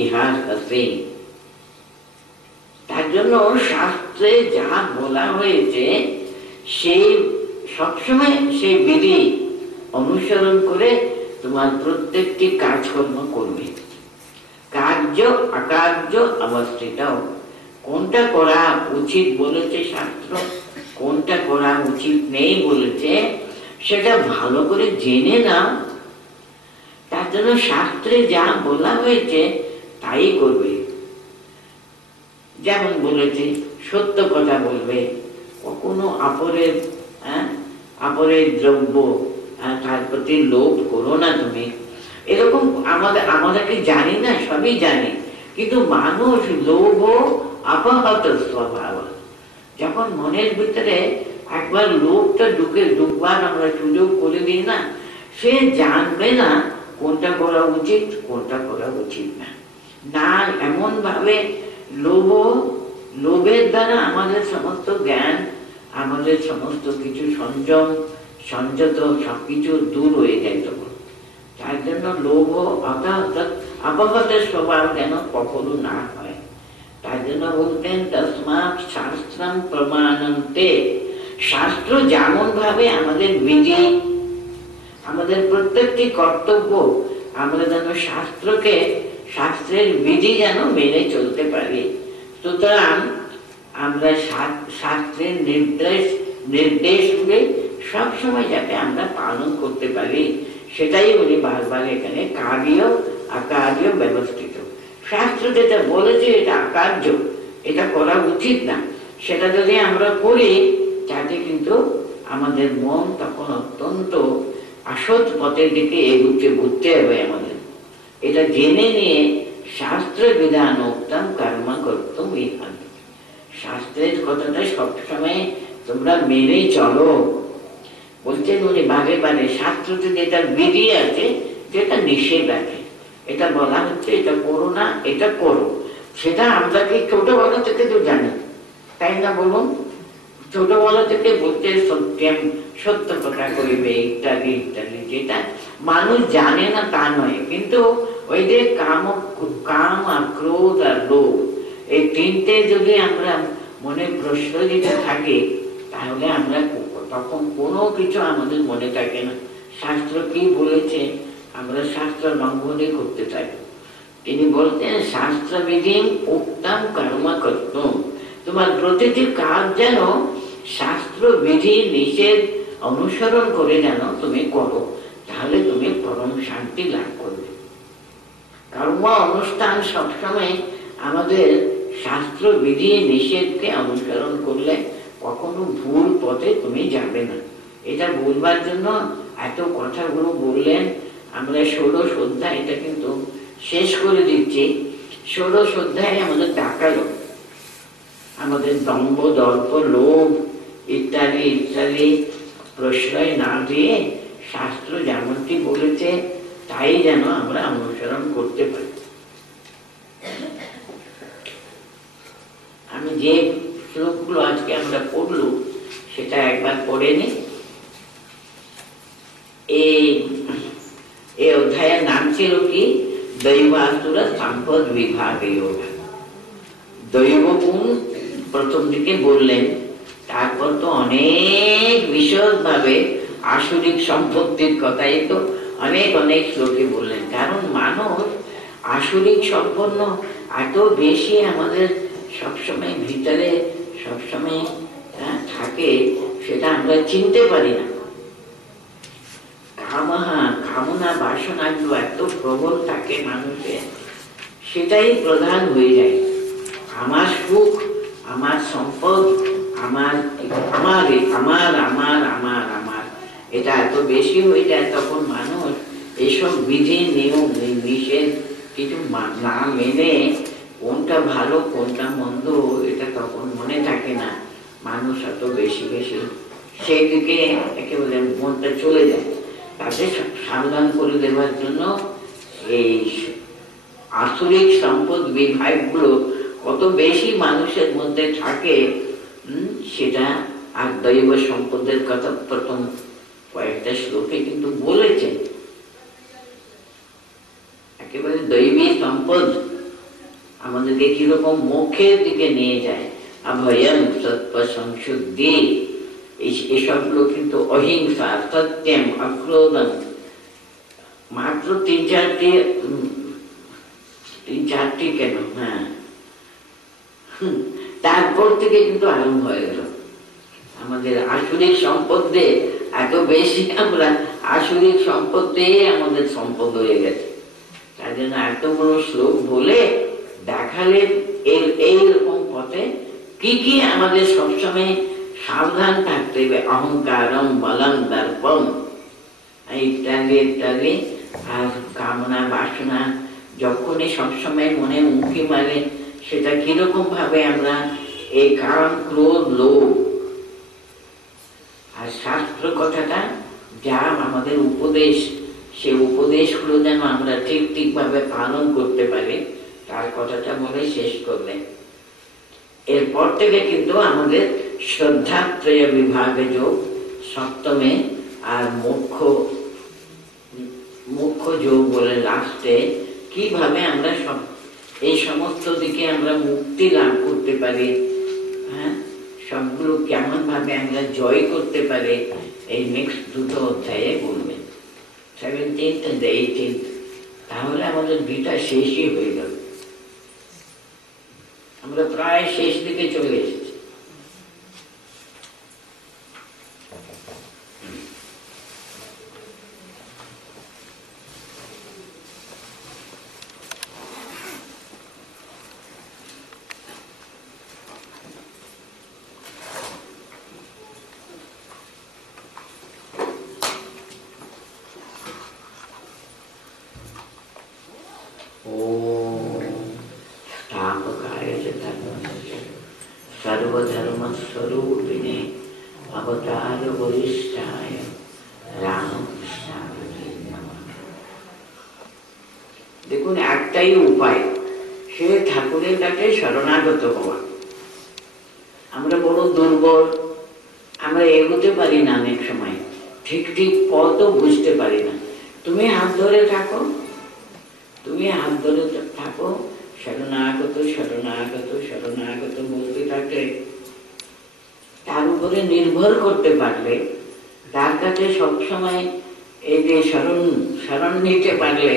ইহার্হসি। তার জন্য শাস্ত্রে যা বলা হয়েছে সেই সবসময় সেই বিধি অনুসরণ করে তোমার প্রত্যেকটি কাজকর্ম করবে। কার্য অকার্য অবস্থিত, কোনটা করা উচিত বলেছে শাস্ত্র, কোনটা করা উচিত নেই বলেছে, সেটা ভালো করে জেনে নাও। তার জন্য শাস্ত্রে যা বলা হয়েছে তাই করবে। যেমন বলেছে সত্য কথা বলবে, কখনো অপরের দ্রব্য তার প্রতি লোভ করো না তুমি। এরকম আমাদেরকে জানি না, সবই জানি, কিন্তু মানুষ লোভ অপহত স্বভাব। যখন মনের ভিতরে একবার লোভটা ঢুকবার আমরা সুযোগ করে দিই না, সে জানবে না কোনটা করা উচিত কোনটা করা উচিত না। না এমন ভাবে লোভের দ্বারা আমাদের সমস্ত জ্ঞান, আমাদের সমস্ত কিছু সংযত সবকিছু দূর হয়ে যায় তখন। তার জন্য লোভ অপহতের স্বভাব যেন কখনো না হয়। তার জন্য বলতেন তস্মাৎ শাস্ত্রম প্রমাণন্তে, শাস্ত্র যেমন ভাবে আমাদের বিধি, আমাদের প্রত্যেকটি কর্তব্য, আমরা যেন শাস্ত্রের বিধি যেন মেনে চলতে পারি। সুতরাং আমরা শাস্ত্রের নির্দেশগুলি সবসময় যাতে আমরা পালন করতে পারি, সেটাই উনি বারবার এখানে কার্য অকার্য ব্যবস্থিত। শাস্ত্র যেটা বলেছে এটা অকার্য, এটা করা উচিত না, সেটা যদি আমরা করি তাতে কিন্তু আমাদের মন তখন অত্যন্ত আসৎ পথের দিকে ঘুরতে হবে আমাদের। এটা জেনে নিয়ে শাস্ত্র বিধানোক্তম কর্ম কর্তুম ইহার্হসি, শাস্ত্রের কথাটা সবসময় তোমরা মেনে চলো। বলছেন উনি বারে বারে শাস্ত্রতে যেটা বিধি আছে, যেটা নিষেধ আছে, এটা বলা হচ্ছে এটা করো না, এটা করো। সেটা আমরা কি ছোটবেলা থেকে তো জানি, তাই না বলুন? ছোটবেলা থেকে বলতে সত্যম, সত্য কথা করিবে ইত্যাদি ইত্যাদি, যেটা মানুষ জানে না তা নয়, কিন্তু ওই যে কাম, আর ক্রোধ আর লোভ, এই তিনটে যদি আমরা মনে প্রশ্ন যদি থাকে, তাহলে আমরা তখন কোনো কিছু আমাদের মনে থাকে না। শাস্ত্র কি বলেছে আমরা শাস্ত্র লঙ্ঘনই করতে থাকি। তিনি বলতেন শাস্ত্রবিধি উক্তম কর্ম করতুম, তোমার প্রতিটি কাজ যেন শাস্ত্র বিধি নিষেধ অনুসরণ করে যেন তুমি করো, তাহলে তুমি পরম শান্তি লাভ করবে। কর্ম অনুষ্ঠান সবসময় আমাদের শাস্ত্র বিধি নিষেধকে অনুসরণ করলে কখনো ভুল পথে তুমি যাবে না। এটা বলবার জন্য এত কথাগুলো বললেন। আমরা ষোড়শ অধ্যায় এটা কিন্তু শেষ করে দিচ্ছি। ষোড়শ অধ্যায়ে আমাদের দেখালো আমাদের দম্ভ দর্প লোভ ইত্যাদি ইত্যাদি প্রশ্রয় না দিয়ে শাস্ত্র যেমনটি বলেছে তাই যেন আমরা অনুসরণ করতে পারি। আমি যে শ্লোকগুলো আজকে আমরা পড়লু সেটা একবার পড়ে নি। এই অধ্যায়ের নাম ছিল কি? দৈবাসুর সম্পদ বিভাগ যোগ। দৈবগুণ প্রথম দিকে বললেন, তারপর তো অনেক বিশদ ভাবে আসরিক সম্পত্তির কথাই তো অনেক অনেক শ্লোকে বললেন। কারণ মানুষ আসরিক সম্পন্ন এত বেশি আমাদের সবসময় ভিতরে সবসময় থাকে, সেটা আমরা চিনতে পারি না। কামনা বাসনাগুলো এত প্রবল থাকে মানুষের, সেটাই প্রধান হয়ে যায়। আমার সুখ, আমার সম্পদ, আমার আমার আমার আমার আমার আমার এটা এত বেশি হয়ে যায়, তখন মানুষ এইসব বিধি নিয়ম নিষেধ কিছু না মেনে কোনটা ভালো কোনটা মন্দ এটা তখন মনে থাকে না। মানুষ এত বেশি বেশি সেই দিকে একেবারে মনটা চলে যায়। তাতে সাবধান করে দেওয়ার জন্য এই আসরিক সম্পদ বিভাগগুলো কত বেশি মানুষের মধ্যে থাকে সেটা। আর দৈব সম্পদের কথা প্রথম কয়েকটা শ্লোকে কিন্তু বলেছেন। একেবারে দৈবী সম্পদ আমাদেরকে কিরকম মোক্ষের দিকে নিয়ে যায়। অভয়ম সত্য সংশুদ্ধি, এসবগুলো কিন্তু অহিংসা, সত্যম, অক্রোধম, মাত্র তিন চারটি কেন, হ্যাঁ, তারপর থেকে কিন্তু আরম্ভ হয়ে গেল আমাদের আসরিক সম্পদে এত বেশি। আমরা আসরিক সম্পদে আমাদের সম্পদ হয়ে গেছে। তার জন্য এতগুলো শ্লোক বলে দেখালে এইরকম পথে কি কি আমাদের সবসময় সাবধান থাকতে হবে। অহংকারম বলম দর্পম ইত্যাদি ইত্যাদি। আর কামনা বাসনা যখনই সবসময় মনে মুখে মারে, সেটা কিরকম ভাবে আমরা এই কারণ ক্রোধ লোভ। আর শাস্ত্র কথাটা যা আমাদের উপদেশ, সে উপদেশগুলো যেন আমরা ঠিক ঠিক ভাবে পালন করতে পারি, তার কথাটা বলে শেষ করলেন। এরপর থেকে কিন্তু আমাদের শ্রদ্ধাত্রয় বিভাগে যোগ সপ্তমে, আর মুখ্য যোগ বলে লাস্টে কিভাবে আমরা এই সমস্ত দিকে আমরা মুক্তি লাভ করতে পারি, হ্যাঁ, সবগুলো কেমন ভাবে আমরা জয় করতে পারি, এই নেক্সট দুটো অধ্যায়ে বলবেন, 17th and 18th। তাহলে আমাদের দুইটা শেষই হয়ে গেল। আমরা প্রায় শেষ দিকে চলে এসেছি। सर्वधर्म स्वरूपिणे অবতার বরিষ্ঠায় রামকৃষ্ণায় নমঃ। দেখুন, একটাই উপায়, সে ঠাকুরের কাছে শরণাগত হওয়া। আমরা বড় দুর্বল, আমরা এগোতে পারি না, অনেক সময় ঠিক ঠিক পথও বুঝতে পারি না। তুমি হাত ধরে থাকো, তুমি হাত ধরে থাকো, শরণাগত শরণাগত শরণাগত বলতে থাকলে, তার উপরে নির্ভর করতে পারলে, তার কাছে সবসময় এই যে শরণ নিতে পারলে,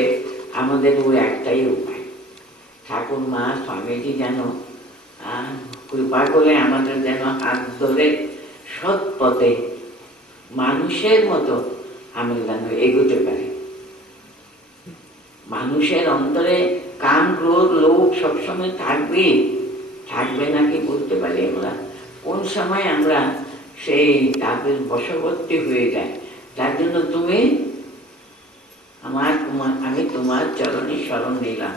আমাদের ওই একটাই উপায়। ঠাকুর মা স্বামীজি যেন কৃপা করে আমাদের যেন হাত ধরে সৎ পথে মানুষের মতো আমরা যেন এগোতে পারি। মানুষের অন্তরে কাম, ক্রোধ, লোভ সবসময় থাকবে, থাকবে নাকি বলতে পারি আমরা। কোন সময় আমরা সেই তাদের বশবর্তী হয়ে যায়। তার জন্য আমি তোমার চরণে শরণ নিলাম।